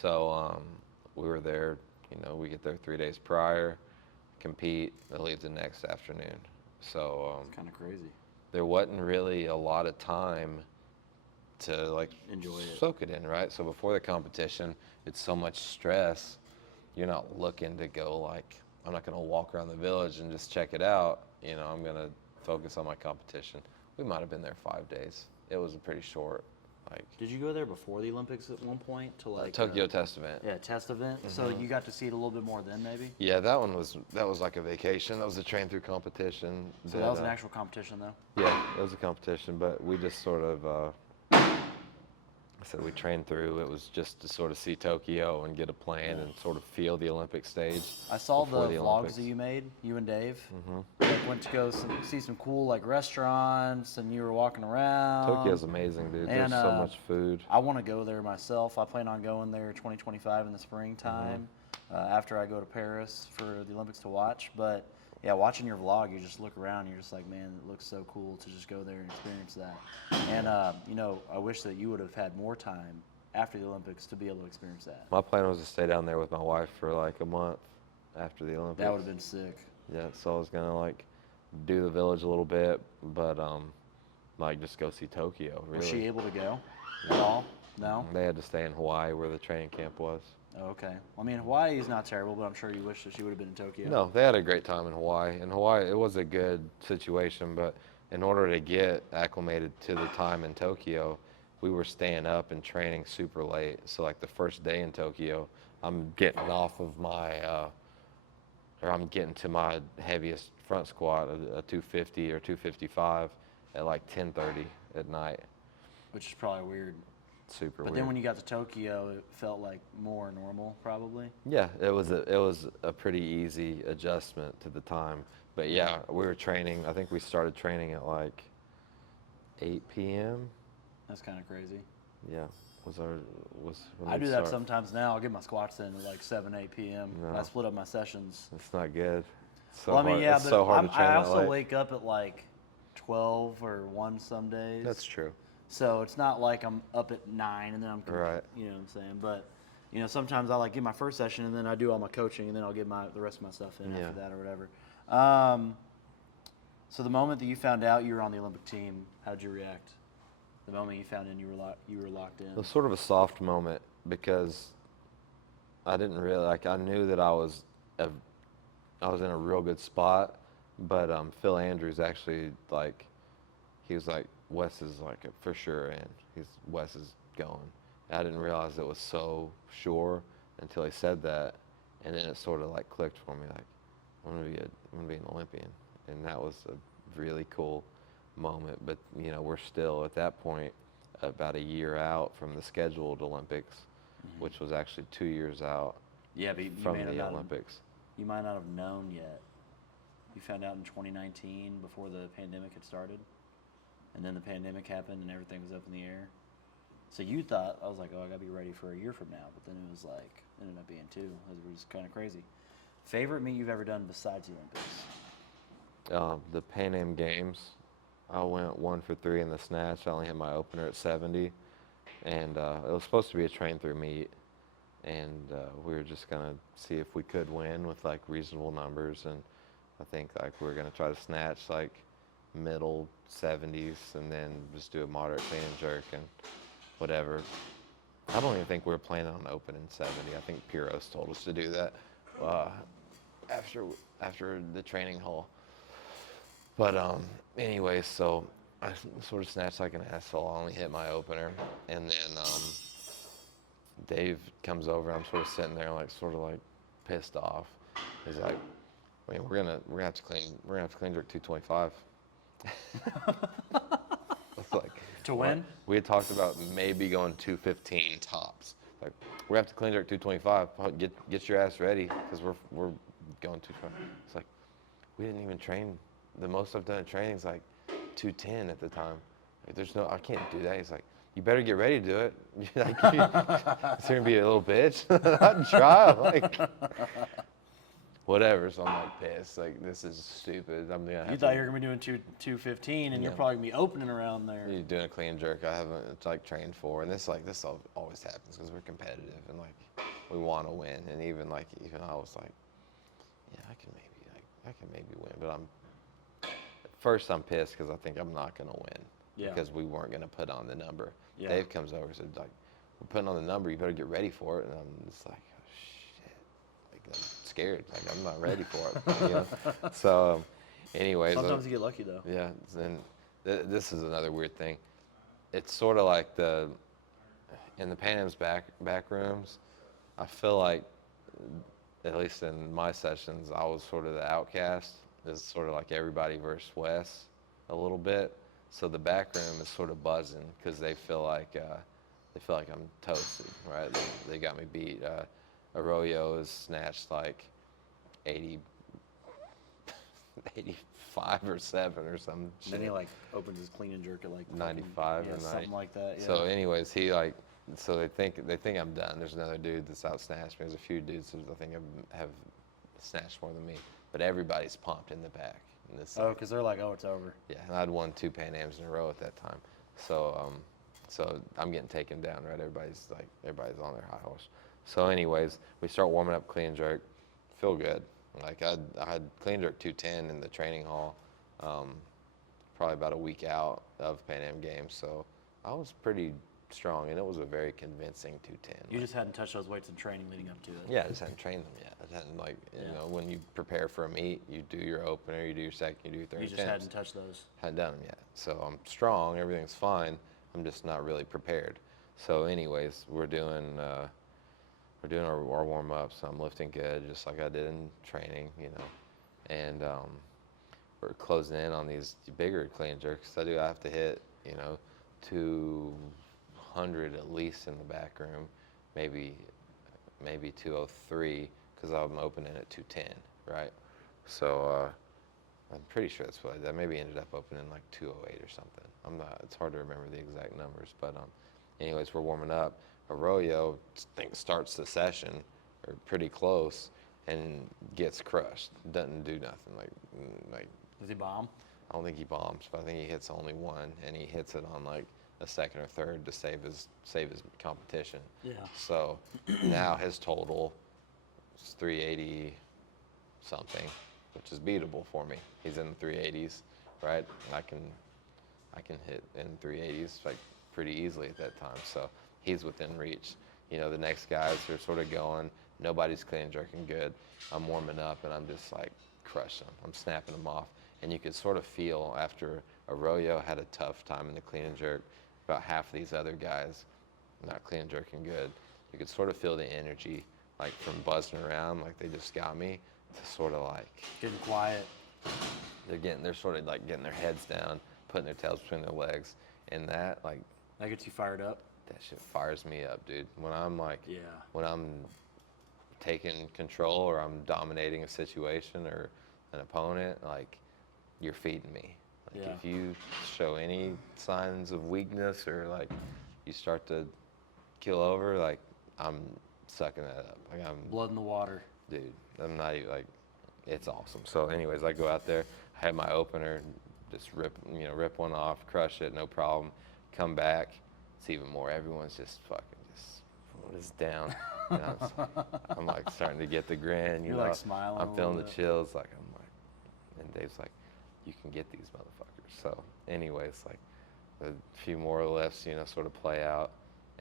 So we were there, we get there 3 days prior, compete, and leave the next afternoon. So It's kind of crazy. there wasn't really a lot of time to Enjoy it. soak it in, right? So before the competition, it's so much stress. You're not looking to go I'm not gonna walk around the village and just check it out. I'm gonna focus on my competition. We might have been there 5 days. It was a pretty short, Did you go there before the Olympics at one point to Tokyo test event. Yeah, test event. So you got to see it a little bit more then, maybe. Yeah, that was like a vacation. That was a train through competition. So that was an actual competition, though. Yeah, it was a competition, but we just sort of, I said we trained through. It was just to sort of see Tokyo and get a plan and sort of feel the Olympic stage. I saw before the vlogs Olympics. that you made, you and Dave. Went to go see some cool restaurants, and you were walking around. Tokyo's amazing, dude. And, There's so much food. I want to go there myself. I plan on going there 2025 in the springtime after I go to Paris for the Olympics to watch. But yeah, watching your vlog, you just look around, and you're just like, man, it looks so cool to just go there and experience that. And I wish that you would have had more time after the Olympics to be able to experience that. My plan was to stay down there with my wife for a month after the Olympics. That would have been sick. Yeah, so I was gonna do the village a little bit, but just go see Tokyo. Really. Was she able to go at all? No? They had to stay in Hawaii where the training camp was. Oh, okay. I mean, Hawaii is not terrible, but I'm sure you wish that she would have been in Tokyo. No, they had a great time in Hawaii. In Hawaii, it was a good situation, but in order to get acclimated to the time in Tokyo, we were staying up and training super late. So the first day in Tokyo, I'm getting off of I'm getting to my heaviest front squat, a 250 or 255 at 10:30 at night. Which is probably weird. Super But weird. then when you got to Tokyo, it felt like more normal, probably. Yeah, it was a pretty easy adjustment to the time. But yeah, we were training. I think we started training at 8 p.m. That's kind of crazy. Yeah, when I we'd do that start. sometimes now. I'll get my squats in at 7, 8 p.m. No. I split up my sessions. It's not good. It's so Well, I mean, hard. yeah, It's but so hard to train I that also late. wake up at 12 or 1 some days. That's true. So it's not like I'm up at 9 and then I'm, Right. you know what I'm saying? But, you know, sometimes I like get my first session and then I do all my coaching and then I'll get the rest of my stuff in after that or whatever. So the moment that you found out you were on the Olympic team, how did you react? The moment you found in you were locked in. It was sort of a soft moment because I didn't really I knew that I was in a real good spot, but Phil Andrews actually he was like, Wes is like for sure in. Wes is going. I didn't realize it was so sure until he said that, and then it sort of like clicked for me, like I'm gonna be an Olympian, and that was a really cool moment. But you know, we're still at that point about a year out from the scheduled Olympics, which was actually 2 years out but from the Olympics. You might not have known yet. You found out in 2019 before the pandemic had started, and then the pandemic happened and everything was up in the air. So you thought, I was like, oh, I gotta be ready for a year from now, but then it was like, it ended up being 2. It was kind of crazy. Favorite meet you've ever done besides the Olympics? The Pan Am Games, I went 1 for 3 in the Snatch. I only hit my opener at 70, and it was supposed to be a train-through meet, and we were just gonna see if we could win with like reasonable numbers, and I think like we were gonna try to snatch like middle 70s, and then just do a moderate clean and jerk and whatever. I don't even think we were planning on opening 70. I think Pyrros told us to do that after the training hall. But anyway, so I sort of snatched like an asshole. I only hit my opener, and then Dave comes over. I'm sort of sitting there, like sort of like pissed off. He's like, I mean, we're gonna have to clean jerk 225. It's like To win? We had talked about maybe going 215 tops. Like we have to clean jerk 225. Get your ass ready because we're going 225. It's like we didn't even train. The most I've done in training is like 210 at the time. Like, I can't do that. He's like, you better get ready to do it. Like, it's gonna be a little bitch. I'd try. Like, whatever. So I'm like pissed. Like, this is stupid. You thought you were gonna be doing 215, and you're probably gonna be opening around there. You're doing a clean jerk. I haven't trained for, and this always happens because we're competitive and like we want to win. And even I was like, yeah, I can maybe win, but First, I'm pissed because I think I'm not going to win because we weren't going to put on the number. Yeah. Dave comes over and said, like, we're putting on the number. You better get ready for it. And I'm just like, oh, shit. Like, I'm scared. Like, I'm not ready for it. You know? So, anyways. Sometimes you get lucky, though. Yeah. And this is another weird thing. It's sort of like in the Pan Am's back rooms, I feel like, at least in my sessions, I was sort of the outcast. It's sort of like everybody versus Wes a little bit. So the back room is sort of buzzing because they feel like I'm toasted, right? They got me beat. Arroyo is snatched like 85 or 7 or some shit. And then he like opens his clean and jerk at like 95 or 90. Something like that. Yeah. So anyways, so they think I'm done. There's another dude that's out snatched me. There's a few dudes that I think have snatched more than me. But everybody's pumped in the back. Because they're like, oh, it's over. Yeah, and I'd won 2 Pan Ams in a row at that time. So I'm getting taken down, right? Everybody's on their high horse. So anyways, we start warming up clean jerk. Feel good. Like I had clean jerk 210 in the training hall, probably about a week out of Pan Am Games. So I was pretty strong, and it was a very convincing 210. You just hadn't touched those weights in training leading up to it. Yeah, I just hadn't trained them yet. I hadn't you know, when you prepare for a meet, you do your opener, you do your second, you do your third. You just hadn't touched those. Hadn't done them yet. So I'm strong, everything's fine. I'm just not really prepared. So anyways, we're doing our warm ups. I'm lifting good, just like I did in training, you know, and we're closing in on these bigger clean jerks. I have to hit, you know, 200 at least in the back room, maybe 203 because I'm opening at 210, right? So I'm pretty sure that's what I did. Maybe ended up opening like 208 or something. It's hard to remember the exact numbers, but anyways, we're warming up. Arroyo starts the session or pretty close and gets crushed. Doesn't do nothing. Like Does he bomb? I don't think he bombs, but I think he hits only one, and he hits it on like a second or third to save his competition. Yeah. So now his total is 380 something, which is beatable for me. He's in the 380s, right? And I can hit in 380s like pretty easily at that time. So he's within reach. You know, the next guys are sort of going. Nobody's clean and jerking good. I'm warming up, and I'm just like crushing them. I'm snapping them off. And you could sort of feel after Arroyo had a tough time in the clean and jerk, about half of these other guys not clean and jerking good. You could sort of feel the energy, like from buzzing around, like they just got me, to sort of like Getting quiet. they're sort of like getting their heads down, putting their tails between their legs, and that like That gets you fired up. that shit fires me up, dude. When I'm like, Yeah. when I'm taking control or I'm dominating a situation or an opponent, like you're feeding me. Like Yeah. if you show any signs of weakness or like you start to kill over, like I'm sucking that up. Like I'm, Blood in the water. dude, I'm not even like, it's awesome. So anyways, I go out there, I have my opener, just rip one off, crush it, no problem. Come back, it's even more. Everyone's just fucking just down. And I'm like starting to get the grin, you You're know. like smiling. I'm a feeling little the bit. chills, like I'm like, and Dave's like, you can get these motherfuckers. So anyways, like a few more lifts, you know, sort of play out,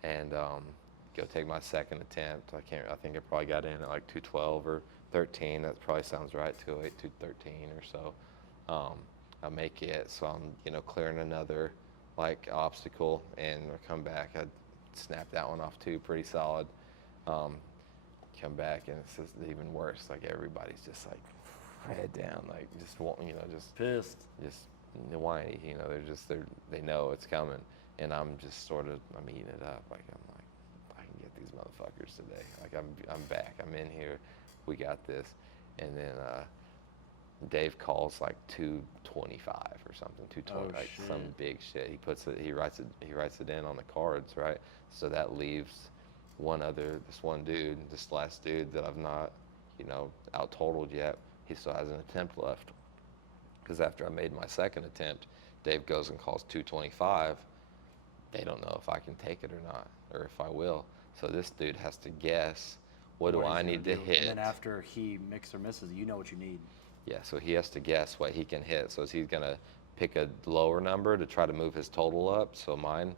and go take my second attempt. I think I probably got in at like 212 or 13. That probably sounds right. 208, 213 or so. I make it, so I'm, you know, clearing another like obstacle, and I come back. I snap that one off too, pretty solid. Come back, and it's just even worse. Like everybody's just like head down, like just you know, Pissed. just whiny. You know, they know it's coming, and I'm just sort of I'm eating it up. Like I'm like, I can get these motherfuckers today. Like I'm back. I'm in here. We got this. And then Dave calls like 225 or something, 220, Oh, like shit. some big shit. He writes it in on the cards, right? So that leaves this one dude, this last dude that I've not, you know, out totaled yet. He still has an attempt left. Because after I made my second attempt, Dave goes and calls 225. They don't know if I can take it or not, or if I will. So this dude has to guess, what do he's I gonna need to do. hit? And then after he mixes or misses, you know what you need. Yeah, so he has to guess what he can hit. So is he going to pick a lower number to try to move his total up, so mine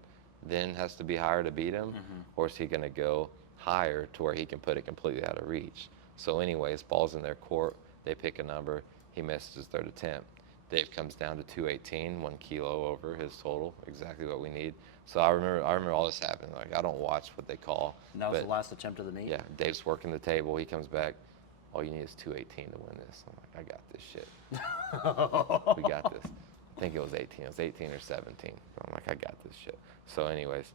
then has to be higher to beat him? Mm-hmm. Or is he going to go higher to where he can put it completely out of reach? So anyways, ball's in their court. They pick a number. He misses his third attempt. Dave comes down to 218, 1 kilo over his total, exactly what we need. So I remember all this happening. Like, I don't watch what they call. And that was but the last attempt of the meet? yeah, Dave's working the table. He comes back. All you need is 218 to win this. I'm like, I got this shit. We got this. I think it was 18. It was 18 or 17. But I'm like, I got this shit. So anyways,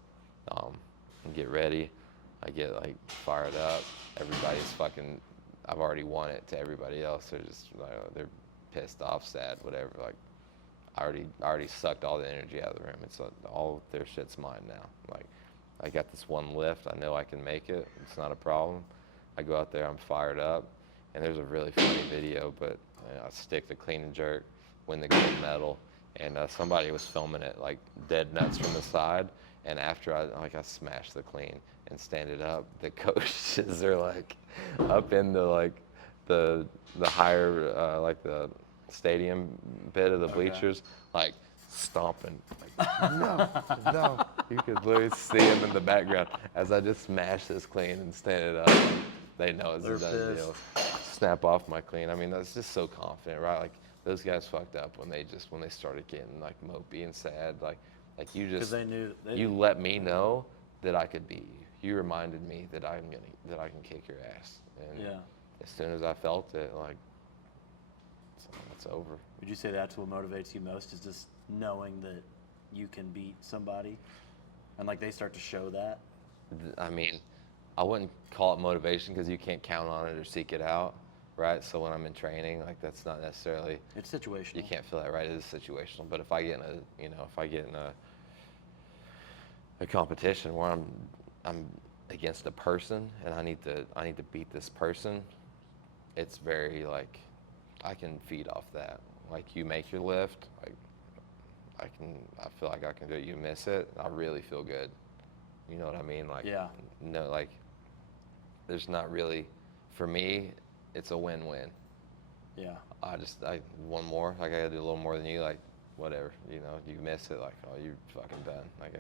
I get ready. I get like fired up. Everybody's fucking, I've already won it to everybody else. They're just like, they're pissed off, sad, whatever. Like, I already sucked all the energy out of the room. It's all their shit's mine now. Like, I got this one lift. I know I can make it. It's not a problem. I go out there. I'm fired up. And there's a really funny video, but I stick the clean and jerk, win the gold medal, and somebody was filming it like dead nuts from the side. And after I smashed the clean and stand it up, the coaches are like up in the higher like the stadium bit of the bleachers, like stomping, like no. You could literally see them in the background as I just smashed this clean and stand it up. They know it's a done deal. Snap off my clean. I mean, that's just so confident, right? Like those guys fucked up when they started getting like mopey and sad. Like you just, Because they knew. you let me know that I could beat you. You reminded me that I can kick your ass. And Yeah. as soon as I felt it, like it's over. Would you say that's what motivates you most, is just knowing that you can beat somebody? And like they start to show that? I mean, I wouldn't call it motivation because you can't count on it or seek it out, right? So when I'm in training, like that's not necessarily. It's situational. You can't feel that, right? It is situational. But if I get in a competition where I'm against a person and I need to beat this person, it's very like I can feed off that like you make your lift, like I feel like I can do it. You miss it, I really feel good. You know what I mean? Like, Yeah. no, like, there's not really, for me, it's a win-win. Yeah. One more, like I gotta do a little more than you, like, whatever, you know, you miss it, like, oh, you're fucking done. Like,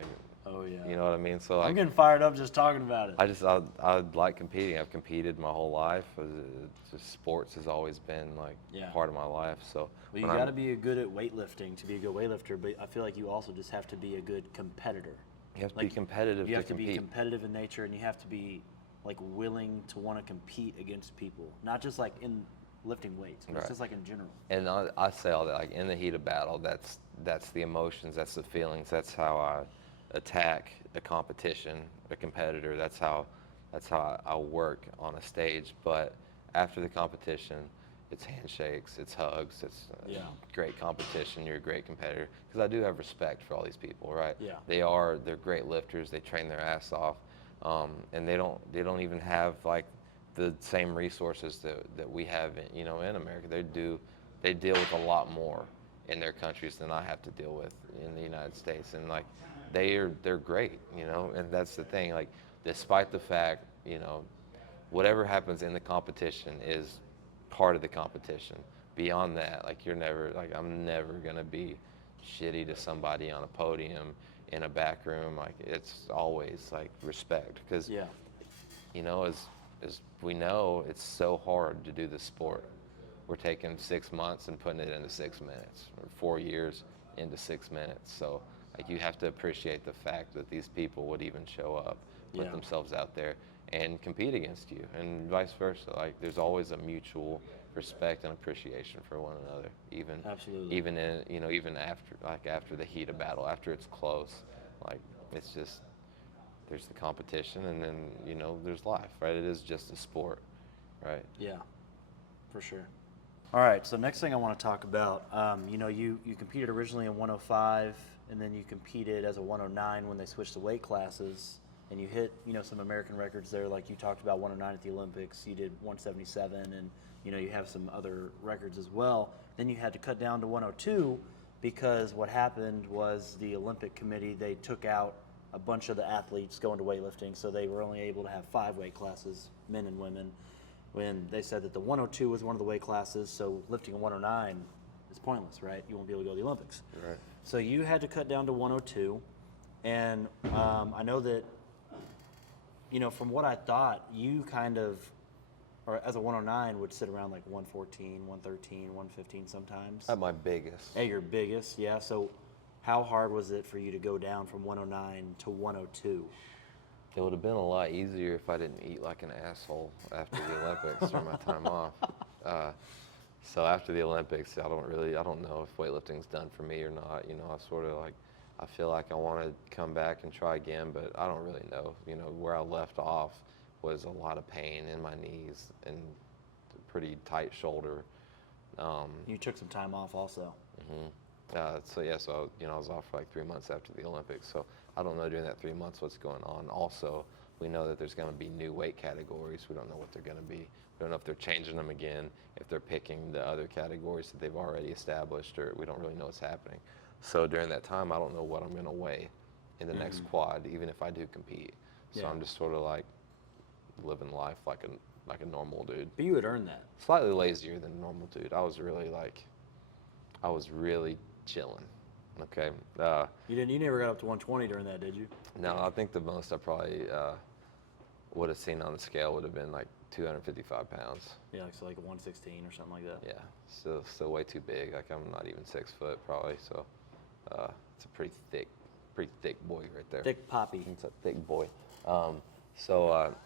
Oh yeah. you know what I mean? So, I'm like, getting fired up just talking about it. I like competing. I've competed my whole life. Just sports has always been, like, Yeah. part of my life, so. Well, you got to be good at weightlifting to be a good weightlifter, but I feel like you also just have to be a good competitor. You have to be competitive You to have to compete. be competitive in nature, and you have to be like willing to want to compete against people, not just like in lifting weights, but Right. it's just like in general. And I say all that, like, in the heat of battle, that's the emotions, that's the feelings, that's how I attack a competition, a competitor. That's how I work on a stage. But after the competition, it's handshakes, it's hugs, it's Yeah. great competition. You're a great competitor, because I do have respect for all these people, right? Yeah. They're great lifters. They train their ass off, and they don't even have like the same resources that we have in America. They deal with a lot more in their countries than I have to deal with in the United States, and like they're great, and that's the thing. Like, despite the fact, whatever happens in the competition is part of the competition. Beyond that, like, I'm never gonna be shitty to somebody on a podium, in a back room. Like, it's always like respect, because Yeah. as we know, it's so hard to do this sport. We're taking 6 months and putting it into 6 minutes, or 4 years into 6 minutes. So, like, you have to appreciate the fact that these people would even show up, put Yeah. themselves out there, and compete against you, and vice versa. Like, there's always a mutual respect and appreciation for one another, Absolutely. even after the heat of battle, after it's close. Like, it's just, there's the competition, and then there's life, right? It is just a sport, right? Yeah, for sure. All right, so next thing I want to talk about, you competed originally in 105, and then you competed as a 109 when they switched to weight classes, and you hit, some American records there, like you talked about 109 at the Olympics. You did 177, and, you have some other records as well. Then you had to cut down to 102 because what happened was the Olympic Committee, they took out a bunch of the athletes going to weightlifting, so they were only able to have 5 weight classes, men and women, when they said that the 102 was one of the weight classes, so lifting a 109 is pointless, right? You won't be able to go to the Olympics. Right. So you had to cut down to 102, and I know that, from what I thought, you kind of, or as a 109, would sit around like 114, 113, 115 sometimes. At my biggest. At your biggest, yeah. So how hard was it for you to go down from 109 to 102? It would have been a lot easier if I didn't eat like an asshole after the Olympics during my time off. So after the Olympics, I don't know if weightlifting's done for me or not. I feel like I want to come back and try again, but I don't really know. Where I left off was a lot of pain in my knees and a pretty tight shoulder. You took some time off also. So I was off for like 3 months after the Olympics. So I don't know during that 3 months what's going on. Also, we know that there's going to be new weight categories. We don't know what they're going to be. We don't know if they're changing them again, if they're picking the other categories that they've already established, or we don't really know what's happening. So during that time, I don't know what I'm going to weigh in the next quad, even if I do compete. So Yeah. I'm just sort of like living life like a normal dude. But you had earned that. Slightly lazier than a normal dude. I was really chilling. Okay. You never got up to 120 during that, did you? No, I think the most I probably would have seen on the scale would have been like 255 pounds. Yeah, so like a 116 or something like that. Yeah, still way too big. Like, I'm not even 6 foot probably. So it's a pretty thick boy right there. Thick poppy. It's a thick boy.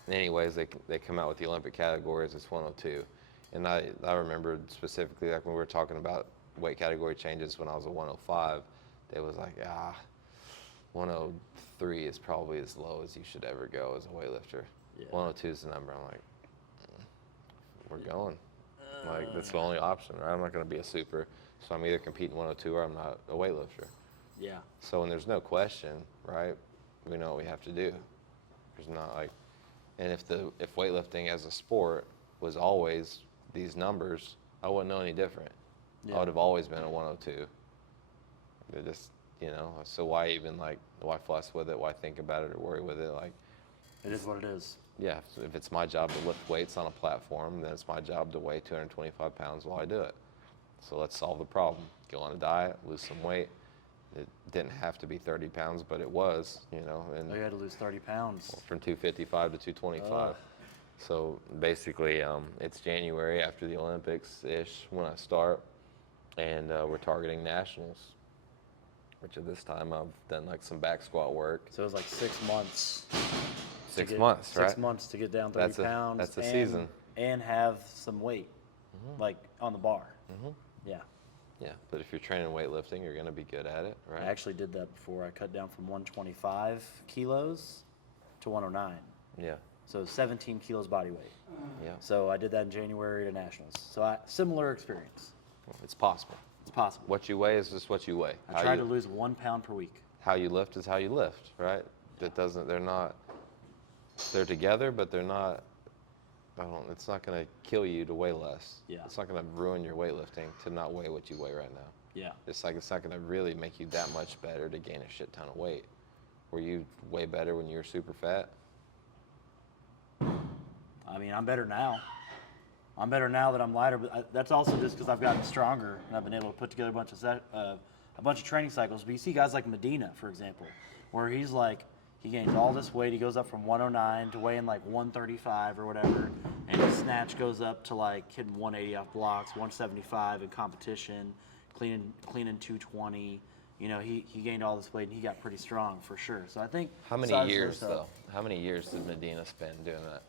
Anyways, they come out with the Olympic categories. It's 102, and I remembered specifically, like, when we were talking about weight category changes when I was a 105, they was like, 103 is probably as low as you should ever go as a weightlifter. Yeah. 102 is the number. I'm like, we're going. Like, that's the only option, right? I'm not going to be a super, so I'm either competing 102 or I'm not a weightlifter. Yeah. So when there's no question, right, we know what we have to do. There's not like, and if weightlifting as a sport was always these numbers, I wouldn't know any different. I would have always been a 102. It just, so why even why fuss with it? Why think about it or worry with it? Like, It is what it is. yeah, if it's my job to lift weights on a platform, then it's my job to weigh 225 pounds while I do it. So let's solve the problem. Go on a diet, lose some weight. It didn't have to be 30 pounds, but it was, and Oh, you had to lose 30 pounds. from 255 to 225. Ugh. So basically, it's January after the Olympics-ish when I start, and we're targeting nationals, which at this time I've done some back squat work. So it was like 6 months. 6 months, right? 6 months to get down 30 pounds. That's a season. And have some weight, on the bar. Yeah. Yeah, but if you're training weightlifting, you're going to be good at it, right? I actually did that before. I cut down from 125 kilos to 109. Yeah, So 17 kilos body weight. yeah. So I did that in January to nationals. So similar experience. Well, it's possible. It's possible. What you weigh is just what you weigh. I try to lose 1 pound per week. How you lift is how you lift, right? They're together, but they're not, it's not going to kill you to weigh less. Yeah. It's not going to ruin your weightlifting to not weigh what you weigh right now. Yeah. It's not going to really make you that much better to gain a shit ton of weight. Were you way better when you were super fat? I mean, I'm better now. I'm better now that I'm lighter, but that's also just because I've gotten stronger and I've been able to put together a bunch of training cycles. But you see guys like Medina, for example, where he gains all this weight. He goes up from 109 to weighing 135 or whatever, and his snatch goes up to hitting 180 off blocks, 175 in competition, cleaning 220. He gained all this weight and he got pretty strong for sure. So I think. How many years though? How many years did Medina spend doing that?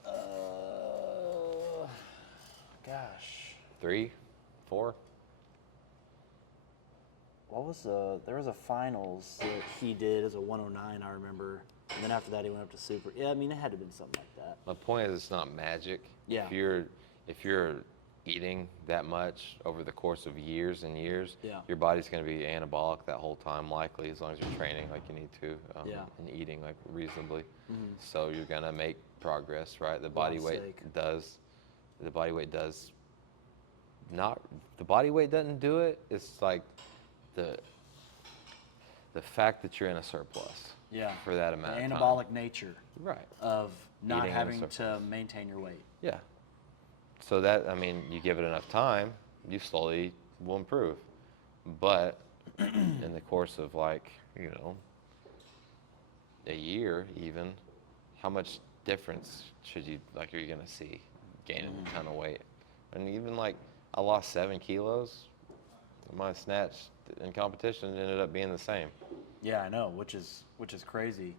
Gosh. 3, 4? There was a finals that he did as a 109, I remember. And then after that, he went up to super. Yeah, I mean, it had to have been something like that. My point is, it's not magic. Yeah. If you're eating that much over the course of years and years, Yeah. your body's going to be anabolic that whole time, likely, as long as you're training like you need to, Yeah. and eating reasonably. Mhm. So you're going to make progress, right? The body weight does not. The body weight doesn't do it. It's the fact that you're in a surplus. Yeah. For that amount the of time. anabolic nature Right. of not Eating in a having surplus. to maintain your weight. Yeah. So you give it enough time, you slowly will improve. But in the course of a year even, how much difference are you going to see gaining a ton of weight? And even I lost 7 kilos, my snatch in competition ended up being the same. Yeah, I know, which is crazy.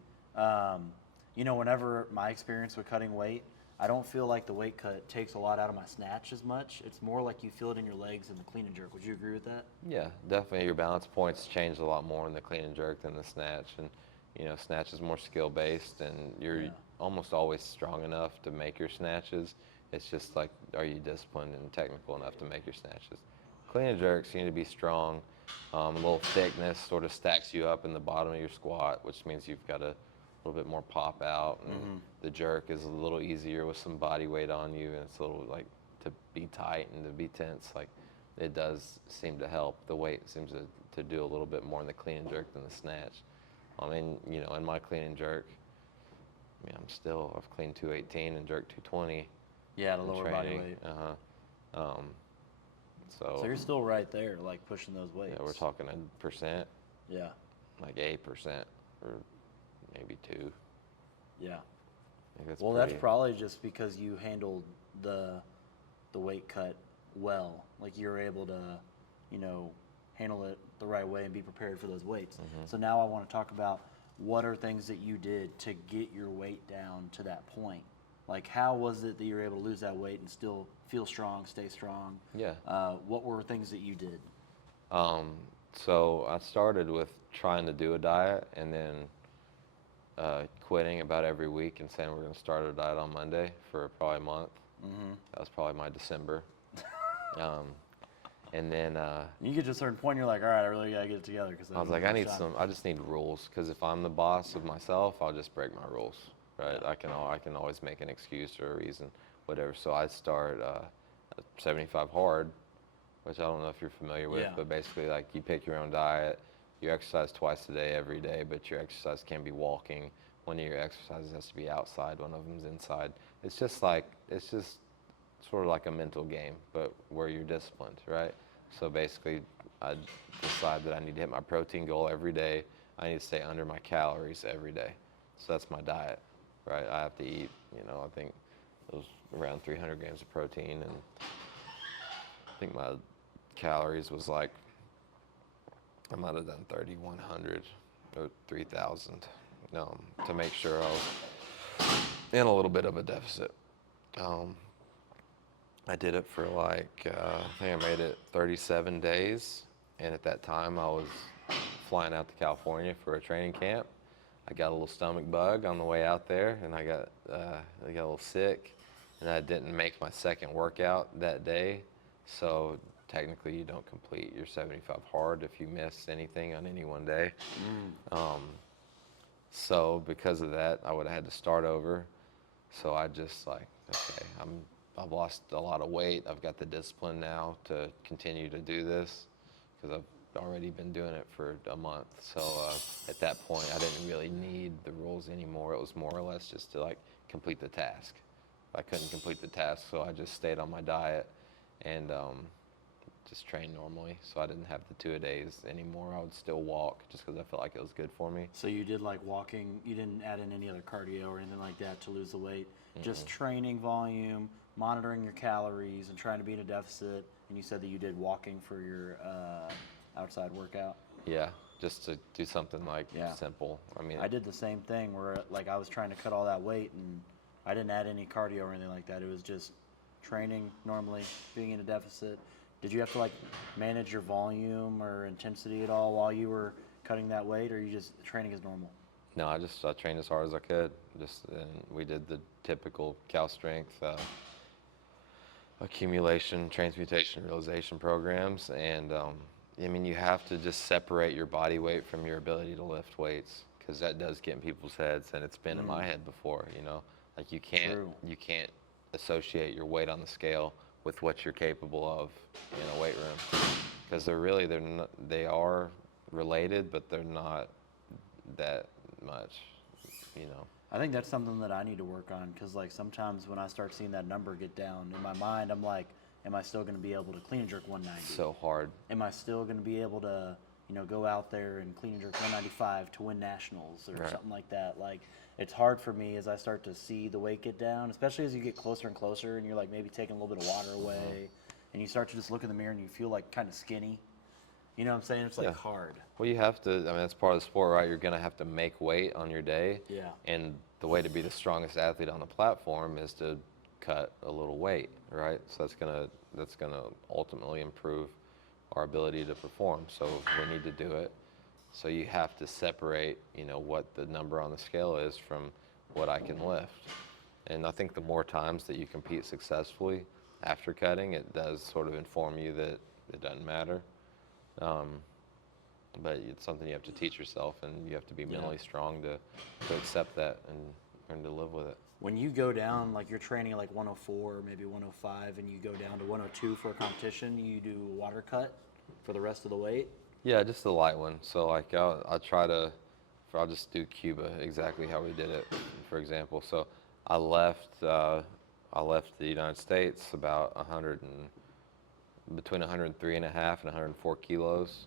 Whenever my experience with cutting weight, I don't feel like the weight cut takes a lot out of my snatch as much. It's more like you feel it in your legs and the clean and jerk. Would you agree with that? Yeah, definitely. Your balance points change a lot more in the clean and jerk than the snatch. And, snatch is more skill-based, and you're almost always strong enough to make your snatches. It's just are you disciplined and technical enough to make your snatches? Clean and jerks, you need to be strong. A little thickness sort of stacks you up in the bottom of your squat, which means you've got a little bit more pop out. And the jerk is a little easier with some body weight on you, and it's a little to be tight and to be tense. It does seem to help. The weight seems to do a little bit more in the clean and jerk than the snatch. In my clean and jerk, I've cleaned 218 and jerked 220. Yeah, the lower body weight. So you're still right there, pushing those weights. Yeah, we're talking a percent. Yeah. 8% or maybe 2. Yeah. That's That's probably just because you handled the weight cut well. You're able to, handle it the right way and be prepared for those weights. So now I want to talk about what are things that you did to get your weight down to that point. How was it that you were able to lose that weight and still feel strong, stay strong? Yeah. What were things that you did? So I started with trying to do a diet and then quitting about every week and saying we're going to start a diet on Monday for probably a month. That was probably my December. And then You get to a certain point, you're like, all right, I really got to get it together. I was like, I just need rules, because if I'm the boss of myself, I'll just break my rules, right? I can always make an excuse or a reason, whatever. So I start 75 hard, which I don't know if you're familiar with, Yeah. but basically like you pick your own diet, you exercise twice a day every day, but your exercise can be walking. One of your exercises has to be outside, one of them's inside. It's just sort of like a mental game, but where you're disciplined, right? So basically, I decide that I need to hit my protein goal every day. I need to stay under my calories every day. So that's my diet, right? I have to eat, I think it was around 300 grams of protein, and I think my calories was like, I might have done 3,100 or 3,000 to make sure I was in a little bit of a deficit. I did it for I think I made it 37 days, and at that time I was flying out to California for a training camp. I got a little stomach bug on the way out there, and I got a little sick, and I didn't make my second workout that day. So technically, you don't complete your 75 hard if you miss anything on any one day. So because of that, I would have had to start over. So I just okay, I've lost a lot of weight. I've got the discipline now to continue to do this because I've already been doing it for a month. So at that point, I didn't really need the rules anymore. It was more or less just to complete the task. I couldn't complete the task, so I just stayed on my diet and just trained normally. So I didn't have the 2-a-days anymore. I would still walk just because I felt like it was good for me. So you did walking, you didn't add in any other cardio or anything like that to lose the weight, just training volume, monitoring your calories, and trying to be in a deficit. And you said that you did walking for your outside workout. Yeah, just to do something simple. I mean, I did the same thing where I was trying to cut all that weight, and I didn't add any cardio or anything like that. It was just training normally, being in a deficit. Did you have to manage your volume or intensity at all while you were cutting that weight, or you just training as normal? No, I trained as hard as I could. And we did the typical cal strength accumulation, transmutation, realization programs. And I mean, you have to just separate your body weight from your ability to lift weights, because that does get in people's heads, and it's been in my head before. You can't associate your weight on the scale with what you're capable of in a weight room, because they are related, but they're not that much. I think that's something that I need to work on, because sometimes when I start seeing that number get down in my mind, I'm like, am I still going to be able to clean and jerk 190? So hard. Am I still going to be able to go out there and clean and jerk 195 to win nationals or something like that? It's hard for me as I start to see the weight get down, especially as you get closer and closer, and you're maybe taking a little bit of water away, and you start to just look in the mirror and you feel kind of skinny. You know what I'm saying? It's hard. Well, you have to, I mean, that's part of the sport, right? You're going to have to make weight on your day. Yeah. And the way to be the strongest athlete on the platform is to cut a little weight, right? So that's gonna ultimately improve our ability to perform. So we need to do it. So you have to separate, what the number on the scale is from what I can lift. And I think the more times that you compete successfully after cutting, it does sort of inform you that it doesn't matter. But it's something you have to teach yourself, and you have to be mentally strong to accept that and learn to live with it. When you go down, you're training 104, maybe 105, and you go down to 102 for a competition, you do a water cut for the rest of the weight? Yeah, just a light one. So I'll just do Cuba exactly how we did it, for example. So I left the United States about between 103 and a half and 104 kilos.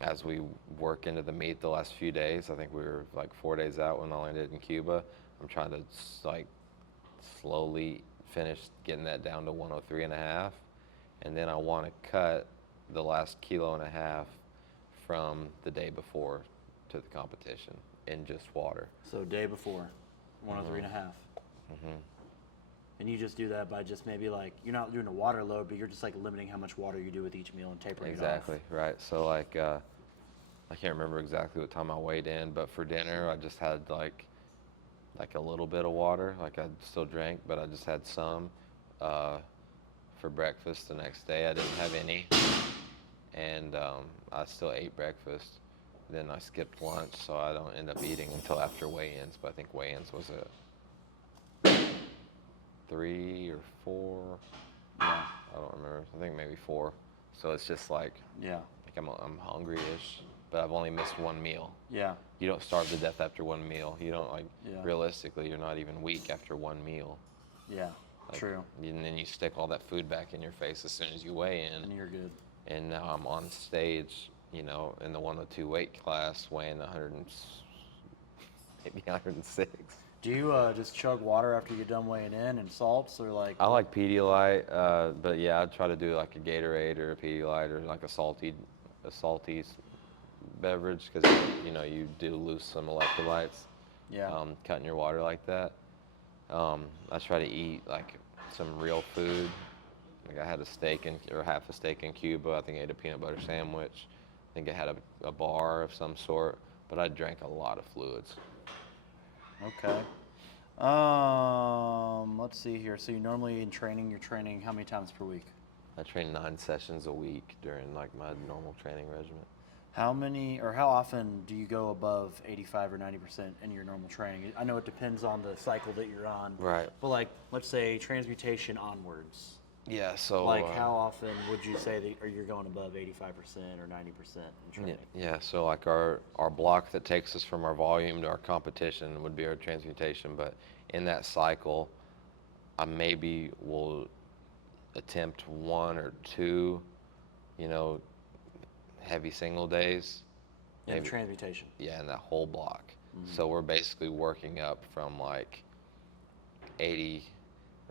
As we work into the meet the last few days, I think we were 4 days out when I landed in Cuba. I'm trying to slowly finish getting that down to 103 and a half. And then I want to cut the last kilo and a half from the day before to the competition in just water. So day before, 103 and a half. And you just do that by just maybe you're not doing a water load, but you're just limiting how much water you do with each meal and tapering Exactly, it off. right. So I can't remember exactly what time I weighed in, but for dinner I just had a little bit of water. I still drank, but I just had some. For breakfast the next day I didn't have any, and I still ate breakfast. Then I skipped lunch, so I don't end up eating until after weigh-ins, but I think weigh-ins was at 3 or 4. Yeah. I don't remember. I think maybe 4. So it's just like Yeah. I'm hungry-ish, but I've only missed one meal. Yeah. You don't starve to death after one meal. You don't Yeah. realistically, you're not even weak after one meal. Yeah. True. And then you stick all that food back in your face as soon as you weigh in. And you're good. And now I'm on stage, in the 102 weight class, weighing 100, maybe 106. Do you just chug water after you're done weighing in and salts, or like? I like Pedialyte, but yeah, I'd try to do like a Gatorade or a Pedialyte or like a salty beverage, because you do lose some electrolytes. Yeah. Cutting your water like that. I try to eat like some real food. Like I had half a steak in Cuba. I think I ate a peanut butter sandwich. I think I had a bar of some sort, but I drank a lot of fluids. Okay. Let's see here. So you normally you're training how many times per week? I train 9 sessions a week during like my normal training regimen. How often do you go above 85 or 90% in your normal training? I know it depends on the cycle that you're on. Right. But like, let's say transmutation onwards. Yeah, so Like, how often would you say that you're going above 85% or 90% in training? Yeah, so like our block that takes us from our volume to our competition would be our transmutation, but in that cycle, I maybe will attempt 1 or 2, heavy single days. In transmutation. Yeah, in that whole block. Mm-hmm. So we're basically working up from like 80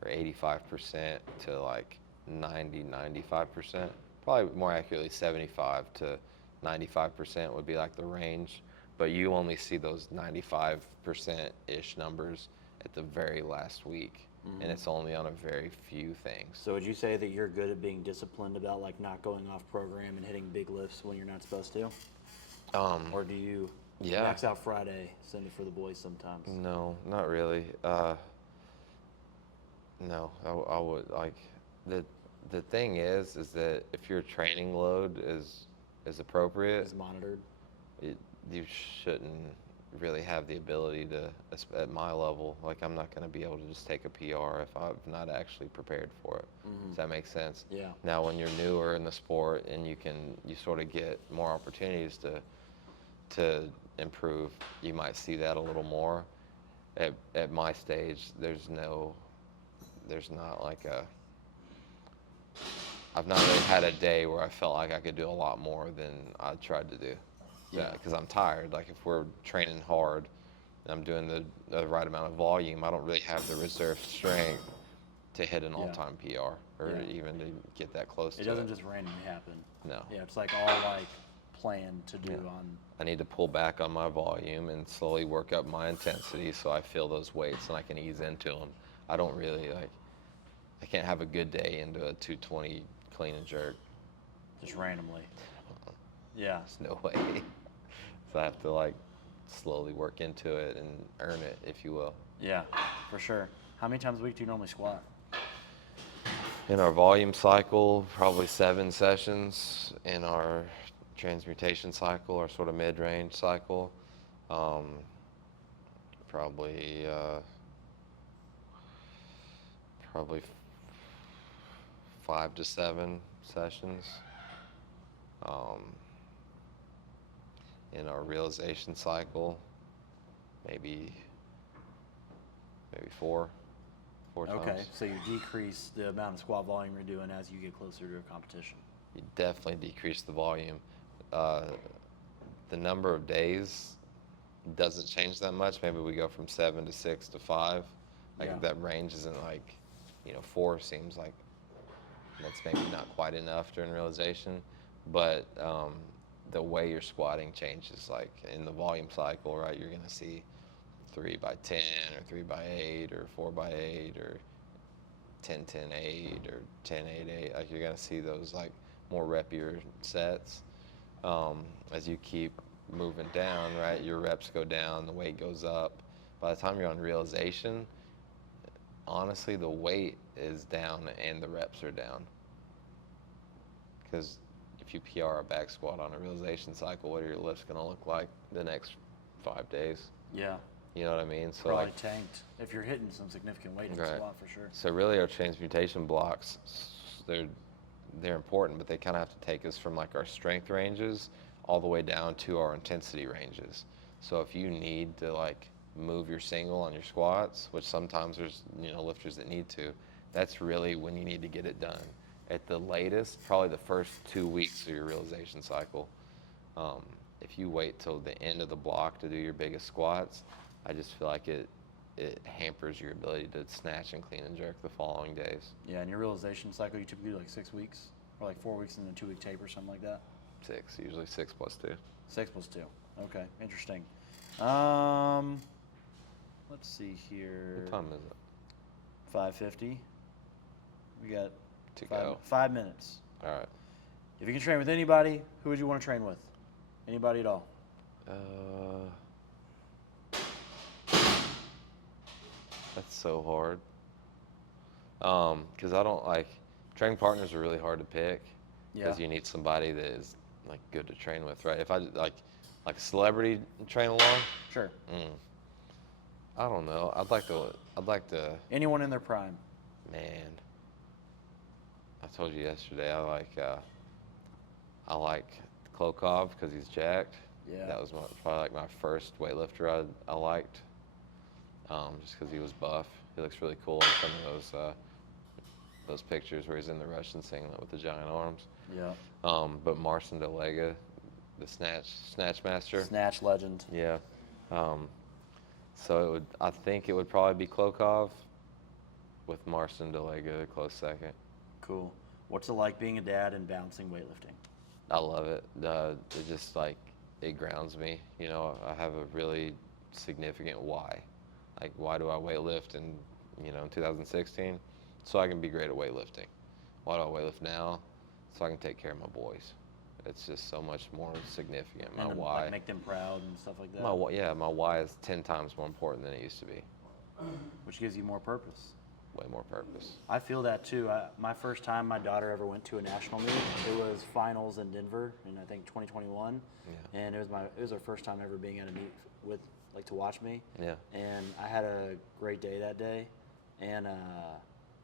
or 85% to like 90, 95%. Probably more accurately 75 to 95% would be like the range. But you only see those 95%-ish numbers at the very last week. Mm-hmm. And it's only on a very few things. So would you say that you're good at being disciplined about like not going off program and hitting big lifts when you're not supposed to? Or do you max out Friday, send it for the boys sometimes? No, not really. No, I would like the thing is that if your training load is appropriate, Is monitored? you shouldn't really have the ability to, at my level, like I'm not going to be able to just take a PR if I've not actually prepared for it. Mm-hmm. Does that make sense? Yeah. Now, when you're newer in the sport and you sort of get more opportunities to improve, you might see that a little more. At my stage, there's not like I've not really had a day where I felt like I could do a lot more than I tried to do. Yeah, because I'm tired. Like if we're training hard and I'm doing the right amount of volume, I don't really have the reserve strength to hit an all-time PR or even to get that close to it. It doesn't just randomly happen. No. Yeah, it's like all like planned to do on. I need to pull back on my volume and slowly work up my intensity so I feel those weights and I can ease into them. I don't really I can't have a good day into a 220 clean and jerk. Just randomly. Yeah. There's no way. So I have to slowly work into it and earn it, if you will. Yeah, for sure. How many times a week do you normally squat? In our volume cycle, probably 7 sessions. In our transmutation cycle, our sort of mid-range cycle, probably 5 to 7 sessions. In our realization cycle, maybe 4 times. Okay, so you decrease the amount of squat volume you're doing as you get closer to a competition. You definitely decrease the volume. The number of days doesn't change that much. Maybe we go from 7 to 6 to 5. That range isn't 4 seems like that's maybe not quite enough during realization, but the way you're squatting changes. Like in the volume cycle, right, you're gonna see 3 by 10 or 3 by 8 or 4 by 8 or 10 10 8 or 10 8 8. Like you're gonna see those more repier sets. As you keep moving down, right, your reps go down, the weight goes up. By the time you're on realization, honestly, the weight is down and the reps are down. Because if you PR a back squat on a realization cycle, what are your lifts going to look like the next 5 days? Yeah. You know what I mean? So probably tanked if you're hitting some significant weight in the squat for sure. So really our transmutation blocks they're important, but they kind of have to take us from like our strength ranges all the way down to our intensity ranges. So if you need to like move your single on your squats, which sometimes there's lifters that need to, that's really when you need to get it done. At the latest, probably the first 2 weeks of your realization cycle. If you wait till the end of the block to do your biggest squats, I just feel like it hampers your ability to snatch and clean and jerk the following days. Yeah, and your realization cycle, you typically do like 6 weeks, or like 4 weeks and then a 2-week taper, something like that? 6, usually 6 plus 2. 6 plus 2. Okay, interesting. Let's see here. What time is it? 5:50. We got To go. 5 minutes. All right. If you can train with anybody, who would you want to train with? Anybody at all? That's so hard. Because I don't like training partners are really hard to pick. Because you need somebody that is like good to train with, right? If I like a celebrity train along, Sure. I don't know. I'd like to. Anyone in their prime. Man, I told you yesterday I like Klokov because he's jacked. Yeah. That was probably like my first weightlifter I liked, just because he was buff. He looks really cool in some of those pictures where he's in the Russian singlet with the giant arms. Yeah. But Marcin Delega, the snatch master. Snatch legend. Yeah. So I think it would probably be Klokov, with Marcin Delega a close second. Cool. What's it like being a dad and balancing weightlifting? I love it. It just like it grounds me. I have a really significant why. Like, why do I weightlift in 2016? So I can be great at weightlifting. Why do I weightlift now? So I can take care of my boys. It's just so much more significant. My And why. like, make them proud and stuff like that. My why is 10 times more important than it used to be. Which gives you more purpose. Way more purpose. I feel that too. My first time my daughter ever went to a national meet, it was finals in Denver in I think 2021, Yeah. and it was her first time ever being at a meet with to watch me. Yeah. And I had a great day that day, and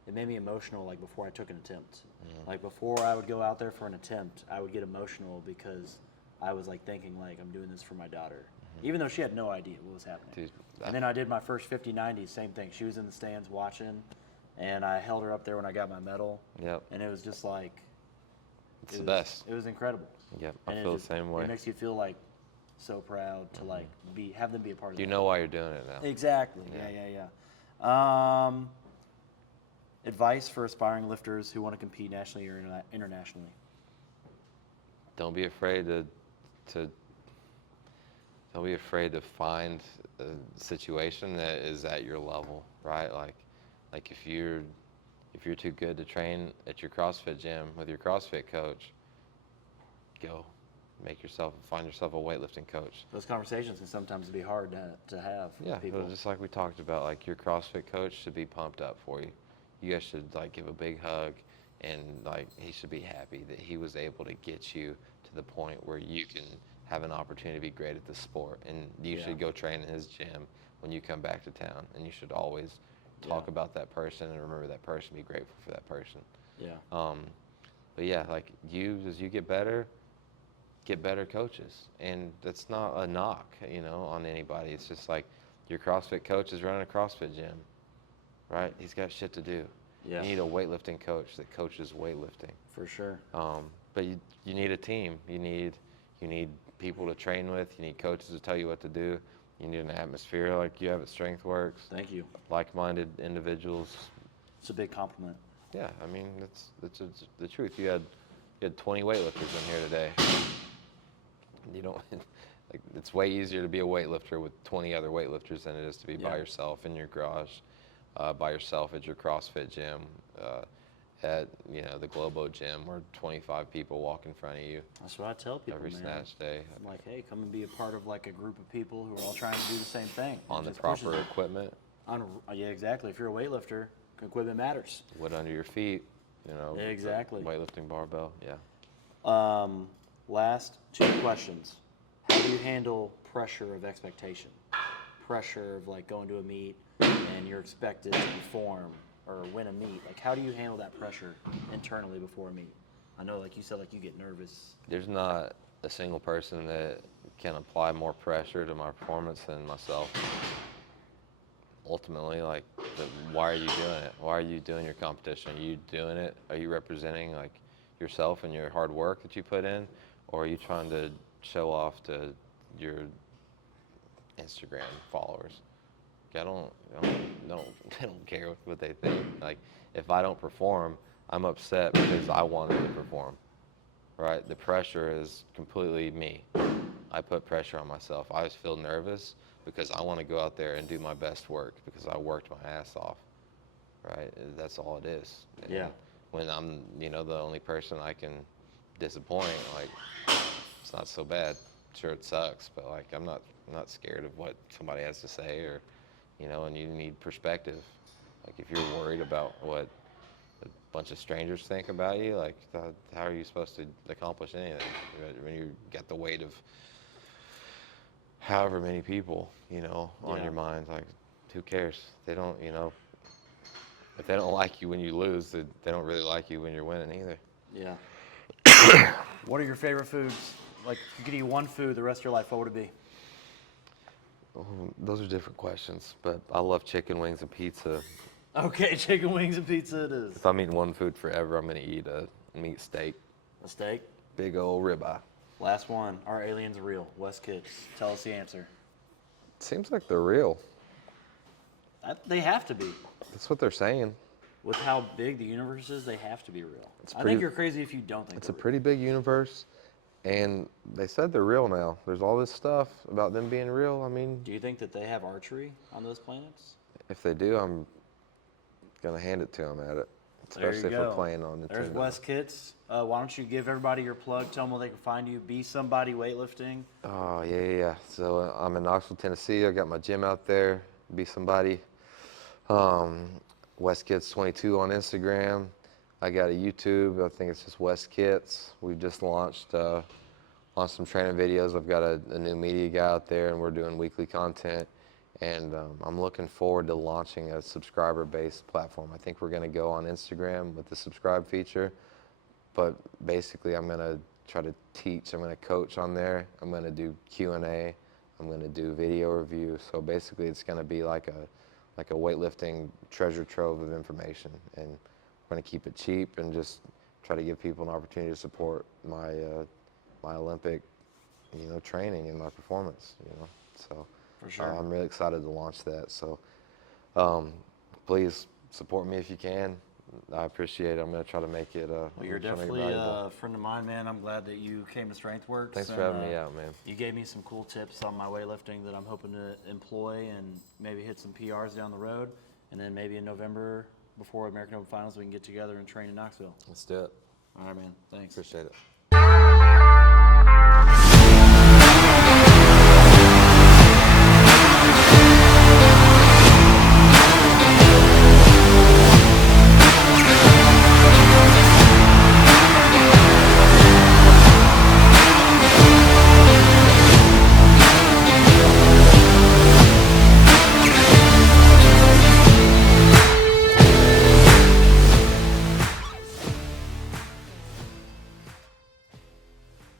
it made me emotional. Like before I took an attempt, like before I would go out there for an attempt, I would get emotional because I was like thinking like I'm doing this for my daughter, even though she had no idea what was happening. Dude, And then I did my first 50-90, same thing. She was in the stands watching, and I held her up there when I got my medal. Yep. And it was just like, It's the best. It was incredible. Yep. I And feel the same way. It makes you feel like so proud to like have them be a part of it. You know why you're doing it now. Exactly. Yeah. Advice for aspiring lifters who want to compete nationally or internationally. Don't be afraid to don't be afraid to find a situation that is at your level, right? Like if you're too good to train at your CrossFit gym with your CrossFit coach, go find yourself a weightlifting coach. Those conversations can sometimes be hard to have with people. But just like we talked about, like your CrossFit coach should be pumped up for you. You guys should like give a big hug, and like he should be happy that he was able to get you to the point where you can have an opportunity to be great at the sport. And you should go train in his gym when you come back to town, and you should always talk about that person and remember that person, be grateful for that person. Yeah. But yeah, like as you get better coaches. And that's not a knock, on anybody. It's just like your CrossFit coach is running a CrossFit gym, right? He's got shit to do. Yeah. You need a weightlifting coach that coaches weightlifting. For sure. But you need a team. You need people to train with. You need coaches to tell you what to do. You need an atmosphere like you have at StrengthWorks. Thank you. Like-minded individuals. It's a big compliment. Yeah, I mean that's the truth. You had 20 weightlifters in here today. You don't like. It's way easier to be a weightlifter with 20 other weightlifters than it is to be by yourself in your garage, by yourself at your CrossFit gym, at the Globo gym where 25 people walk in front of you. That's what I tell people, every man. snatch day. I'm like, hey, come and be a part of like a group of people who are all trying to do the same thing. On the proper equipment. Yeah, exactly. If you're a weightlifter, equipment matters. Wood under your feet, Exactly. Weightlifting barbell, yeah. Last 2 questions. How do you handle pressure of expectation? Pressure of like going to a meet and you're expected to perform or win a meet, like how do you handle that pressure internally before a meet? I know, like you said, like you get nervous. There's not a single person that can apply more pressure to my performance than myself. Ultimately, like, why are you doing it? Why are you doing your competition? Are you doing it? Are you representing like yourself and your hard work that you put in, or are you trying to show off to your Instagram followers? I don't care what they think. Like, if I don't perform, I'm upset because I wanted to perform. Right? The pressure is completely me. I put pressure on myself. I always feel nervous because I want to go out there and do my best work because I worked my ass off. Right? That's all it is. Yeah. And when I'm, the only person I can disappoint, like, it's not so bad. Sure, it sucks, but like, I'm not scared of what somebody has to say, or, and you need perspective. Like, if you're worried about what a bunch of strangers think about you, like, how are you supposed to accomplish anything when you got the weight of however many people, on your mind? Like, who cares? They don't, if they don't like you when you lose, they don't really like you when you're winning either. Yeah. What are your favorite foods? Like, if you could eat one food the rest of your life, what would it be? Oh, those are different questions, but I love chicken wings and pizza. Okay, chicken wings and pizza it is. If I'm eating one food forever, I'm gonna eat a meat steak. A steak? Big old ribeye. Last one. Are aliens real? Wes Kids, tell us the answer. Seems like they're real. They have to be. That's what they're saying. With how big the universe is, they have to be real. I pretty- think you're crazy if you don't think It's they're a pretty big universe, and they said they're real now. There's all this stuff about them being real. I mean, Do you think that they have archery on those planets? if they do, I'm gonna hand it to them at it, There you especially if go. we're playing on Nintendo. There's Wes Kids. Why don't you give everybody your plug? Tell them where they can find you. Be Somebody Weightlifting. Oh, yeah. So I'm in Knoxville, Tennessee. I got my gym out there. Be Somebody. Wes Kids 22 on Instagram. I got a YouTube. I think it's just Wes Kids. We've just launched some training videos. I've got a new media guy out there, and we're doing weekly content. And I'm looking forward to launching a subscriber-based platform. I think we're going to go on Instagram with the subscribe feature. But basically, I'm going to try to teach. I'm going to coach on there. I'm going to do Q&A. I'm going to do video review. So basically, it's going to be like a weightlifting treasure trove of information. And we're going to keep it cheap and just try to give people an opportunity to support my Olympic, training and my performance. So For sure. I'm really excited to launch that. So please support me if you can. I appreciate it. I'm going to try to make it. Well, you're definitely a friend of mine, man. I'm glad that you came to StrengthWorks. Thanks for having me out, man. You gave me some cool tips on my weightlifting that I'm hoping to employ and maybe hit some PRs down the road. And then maybe in November, before American Open Finals, we can get together and train in Knoxville. Let's do it. All right, man. Thanks. Appreciate it.